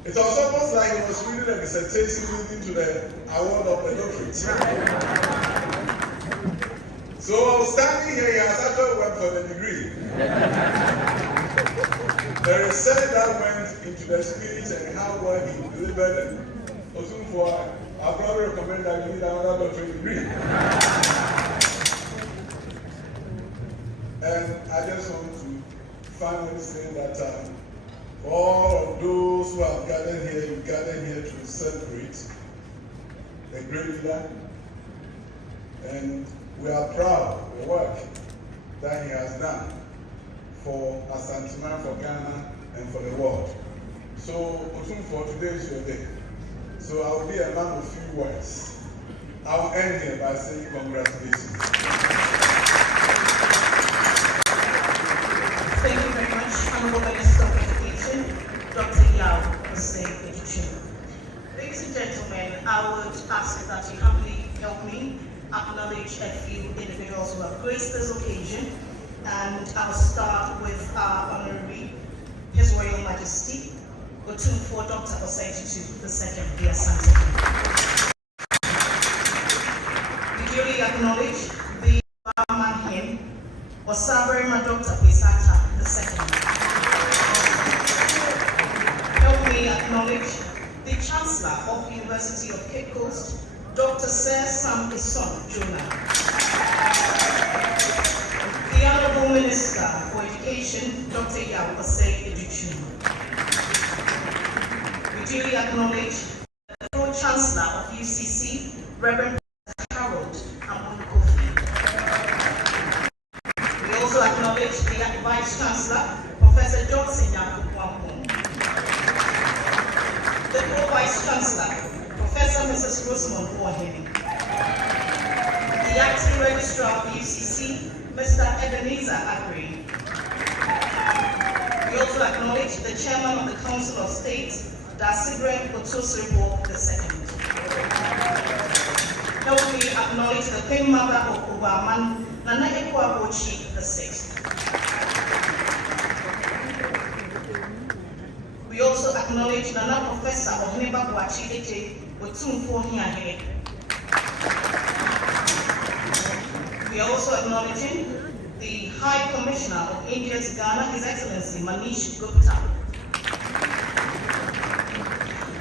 It was almost like he was reading a dissertation leading to the award of the doctorate. So standing here, he has actually went for the degree. The research that went into the speech and how well he delivered it. Otumfuo, I probably recommend that you need another doctorate degree. And I just want to finally say that for all of those who have gathered here, you gathered here to celebrate a great leader. And we are proud of the work that he has done for Asantuma, for Ghana, and for the world. So, Otumfuo, today is your day. So I will be a man of few words. I will end here by saying congratulations. Thank you very much, Honorable Minister of Education, Dr. Yao Osei. Ladies and gentlemen, I would ask that you humbly help me acknowledge a few individuals who have graced this occasion, and I'll start with our honorary, His Royal Majesty, Otumfuo Dr. Osei II, the Asante. We duly acknowledge the Barman hymn, Osaberima Dr. Pesata II. Help me acknowledge the Chancellor of the University of Cape Coast, Dr. Sir Sam Ison Jonah. The Honorable Minister for Education, Dr. Yawase Educhu. We duly acknowledge the Pro Chancellor of UCC, Reverend Harold Amunkofi. We also acknowledge the Vice Chancellor, Professor Johnson Yakubu. The Pro-Vice Chancellor, Professor Mrs. Rosamond Boahene. The Acting Registrar of UCC, Mr. Ebenezer Agri. We also acknowledge the Chairman of the Council of State, Dasibre Otosribo II. Help me acknowledge the Queen Mother of Obaman, Nana Ekwabochi VI. We also acknowledge Nana Professor of Nebagwachi Ete Otumfuo Hiahe. We are also acknowledging the High Commissioner of India to Ghana, His Excellency Manish Gupta.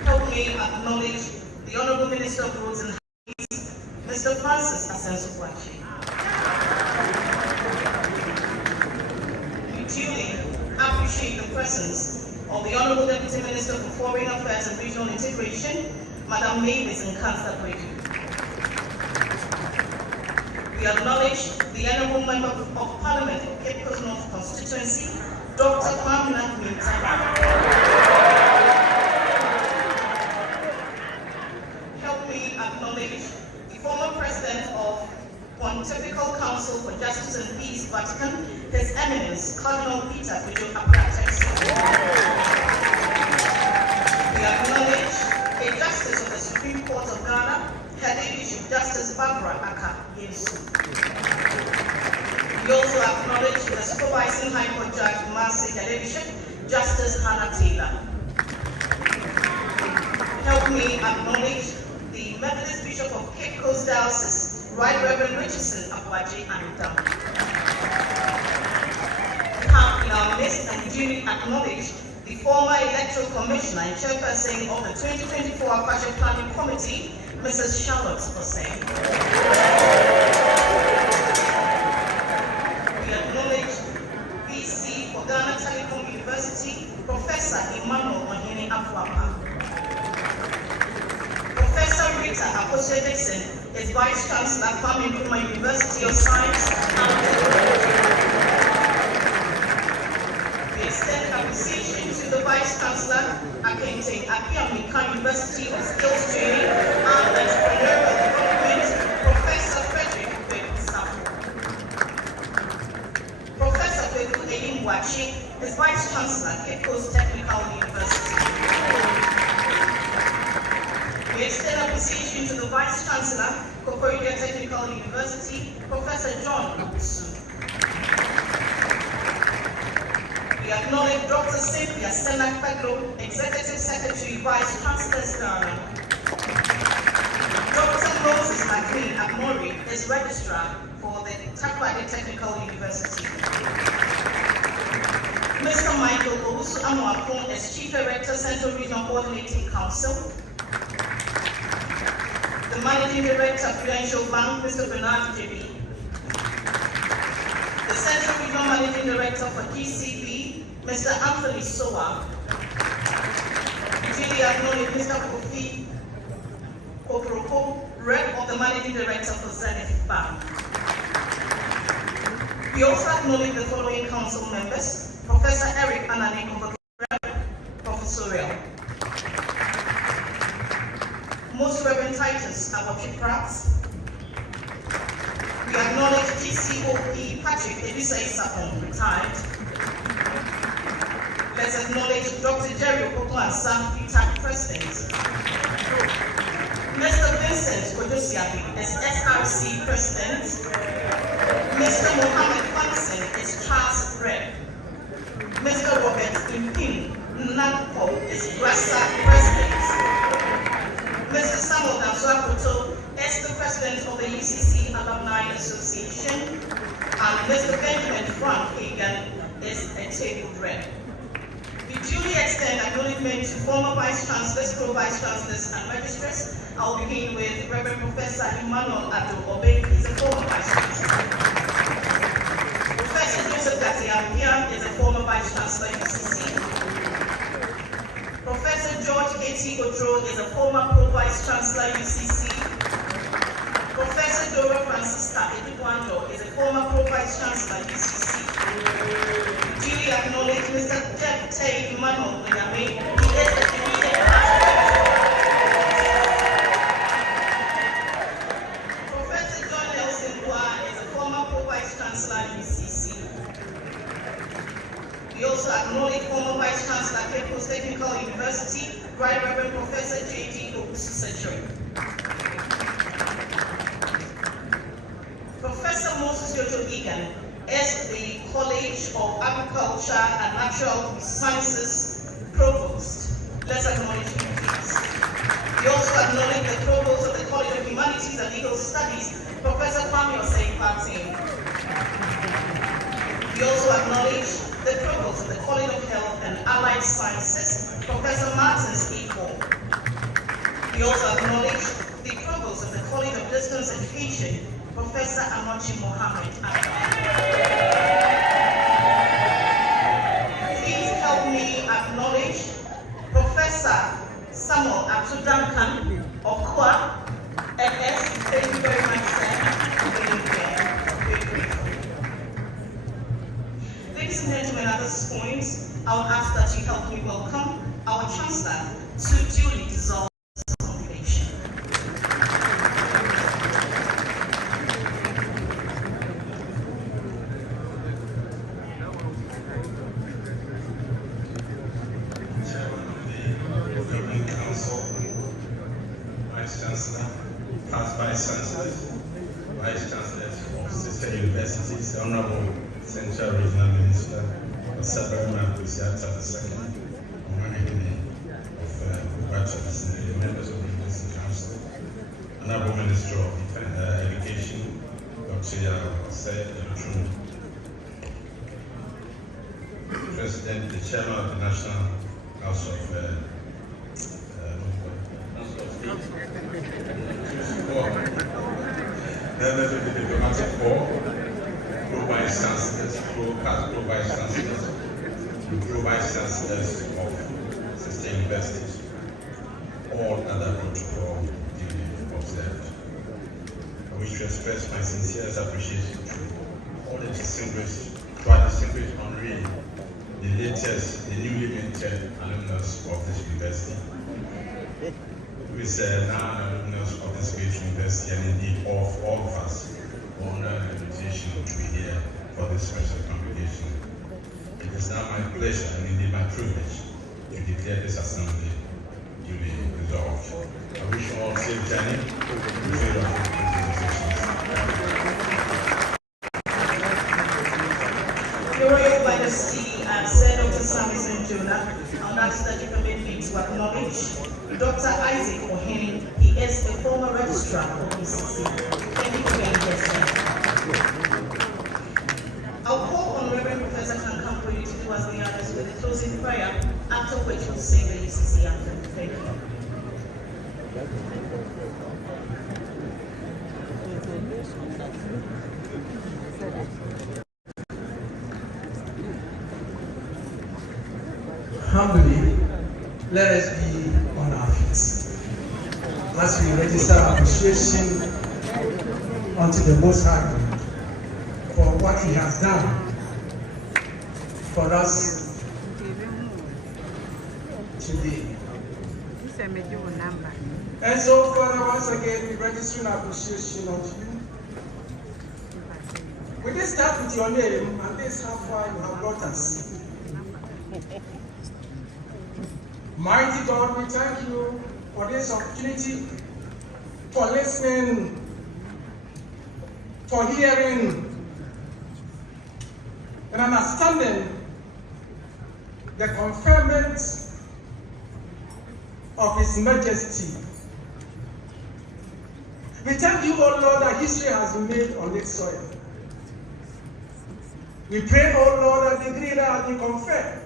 Help me acknowledge the Honorable Minister of Roads and Highways, Mr. Francis Asenso-Boakye. We duly appreciate the presence of the Honorable Deputy Minister for Foreign Affairs and Regional Integration, Madam Mavis Nkansa-Kweku. We acknowledge the Honorable Member of Parliament for Cape Coast North Constituency, Dr. Kwamina Mintana. Help me acknowledge the former President of Pontifical Council for Justice and Peace, Vatican, His Eminence, Cardinal Peter Kujo Aprates. We acknowledge a Justice of the Supreme Court of Ghana, Her Ladyship Justice Barbara Aka Yesu. We also acknowledge the Supervising High Court Judge Marcy, Her Ladyship Justice Hannah Taylor. Help me acknowledge the Methodist Bishop of Cape Coast Diocese, Right Reverend Richardson Abuaji Anudam. We have in our midst and duly acknowledge the former Electoral Commissioner and Chairperson of the 2024 Apache Planning Committee, Mrs. Charlotte Osei. We acknowledge VC for Ghana Telecom University, Professor Emmanuel Ohene Afuapa. Professor Rita Akosua Dixon is Vice Chancellor, Kwame Nkrumah University of Science and Technology. We extend appreciation to the Vice Chancellor, Akente Apiamika University of Skills Training and Entrepreneurial Development, Professor Frederick Beku-Safo. Professor Beku Eyimwachi is Vice Chancellor, Cape Coast Technical University. We extend appreciation to the Vice Chancellor, Kokoridua Technical University, Professor John Abusu. We acknowledge Dr. Cynthia Senak-Pedro, Executive Secretary, Vice Chancellor Ghana. Dr. Moses McLean Akmori is Registrar for the Takoradi Technical University. Mr. Michael Owusu Amoakon is Chief Director, Central Regional Coordinating Council. The Managing Director, Prudential Bank, Mr. Bernard J.B. The Central Regional Managing Director for GCB, Mr. Anthony Sowa. Duly acknowledge Mr. Kofi Koporoko, Rep of the Managing Director for Zenith Bank. We also acknowledge the following council members: Professor Eric Anane, Professorial. Most Reverend Titus Awachi-Pratt. We acknowledge GCOE Patrick Elisa Isapon, retired. Let's acknowledge Dr. Jerry Okoansa, retired President. Mr. Vincent Kodosiabi is SRC President. Mr. Mohammed Fanson is Charles Rep. Mr. Robert Impin Nanko is Grassa President. Mr. Samuel Damswakoto is the President of the UCC Alumni Association, and Mr. Benjamin Frank Hagan is a table rep. We duly duly extend acknowledgement to former Vice Chancellors, Pro-Vice Chancellors, and Registrars. I'll begin with Reverend Professor Emmanuel Ado-Obey, is a former Vice Chancellor. Professor Joseph Gatiampian is a former Vice Chancellor, UCC. Professor George A.T. Otro is a former Pro-Vice Chancellor, UCC. Professor Dora Francisca Edwando is a former Pro-Vice Chancellor, UCC. Duly acknowledge Mr. Jeffrey Emmanuel Oyame, he is the immediate past Professor John Nelson Bua is a former Pro-Vice Chancellor, UCC. We also acknowledge former Vice Chancellor, Cape Coast Technical University, Right Reverend Professor J.D. Obusu-Secretary. Professor Moses Yoto Egan is the College of Agriculture and Natural Sciences Provost. Let's acknowledge him, please. We also acknowledge the Provost of the College of Humanities and Legal Studies, Professor Kwame Osei-Kwarteng. We also acknowledge the Provost of the College of Health and Allied Sciences, Professor Martins Eko. We also acknowledge the Provost of the College of Distance Education, Professor Amochi Mohammed. Please help me acknowledge Professor Samuel Atu Duncan of KUA, MS. Thank you very much, sir. Ladies and gentlemen, at this point, I would ask that you help me welcome our Chancellor to duly dissolve this congregation. Universities, Honorable Central Regional Minister, Ceremonial II, of Bachelors and members of the University Council, Honorable Minister of Education, Dr. President, the Chairman of the National House of members of the Diplomatic Corps, Pro-Vice Chancellors, Pro-Vice Chancellors, Pro-Vice Chancellors of Sister Universities, all other protocol duly observed. I wish to express my sincerest appreciation to all the distinguished honorary, the newly minted alumnus of this university, who is now an alumnus of this great university, and indeed of all of us, honor and invitation to be here for this special congregation. It is now my pleasure and indeed my privilege to declare this assembly duly resolved. I wish you all safe journey in favor of the organizations. Your Royal Majesty, Sir Dr. Samson Jonah, I'll ask that you permit me to acknowledge Dr. Isaac Ohene. He is the former registrar of ECC. Thank you for being here, sir. I'll call on Reverend Professor Kankampoli to do as the others with the closing prayer, after which we'll sing the ECC anthem. Thank you. Humbly, let us be on our feet as we register appreciation unto the Most High God for what He has done for us today. And so, Father, once again, we register appreciation unto you. We just start with your name, and this is how far you have brought us. Mighty God, we thank you for this opportunity, for listening, for hearing, and understanding the conferment of His Majesty. We thank you, O Lord, that history has been made on this soil. We pray, O Lord, that the degree that has been conferred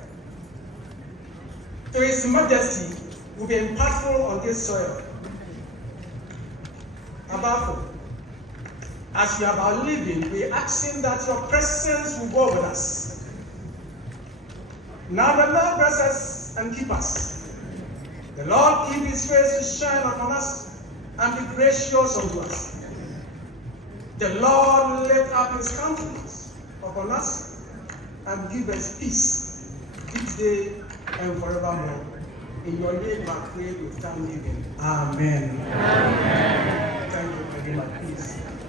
to His Majesty will be impactful on this soil. Above all, as we are about leaving, we are asking that your presence will go with us. Now the Lord bless us and keep us. The Lord keep His face to shine upon us and be gracious unto us. The Lord lift up His countenance upon us and give us peace this day and forevermore. In your name I pray with thanksgiving. Amen. Amen. Thank you very much. Peace.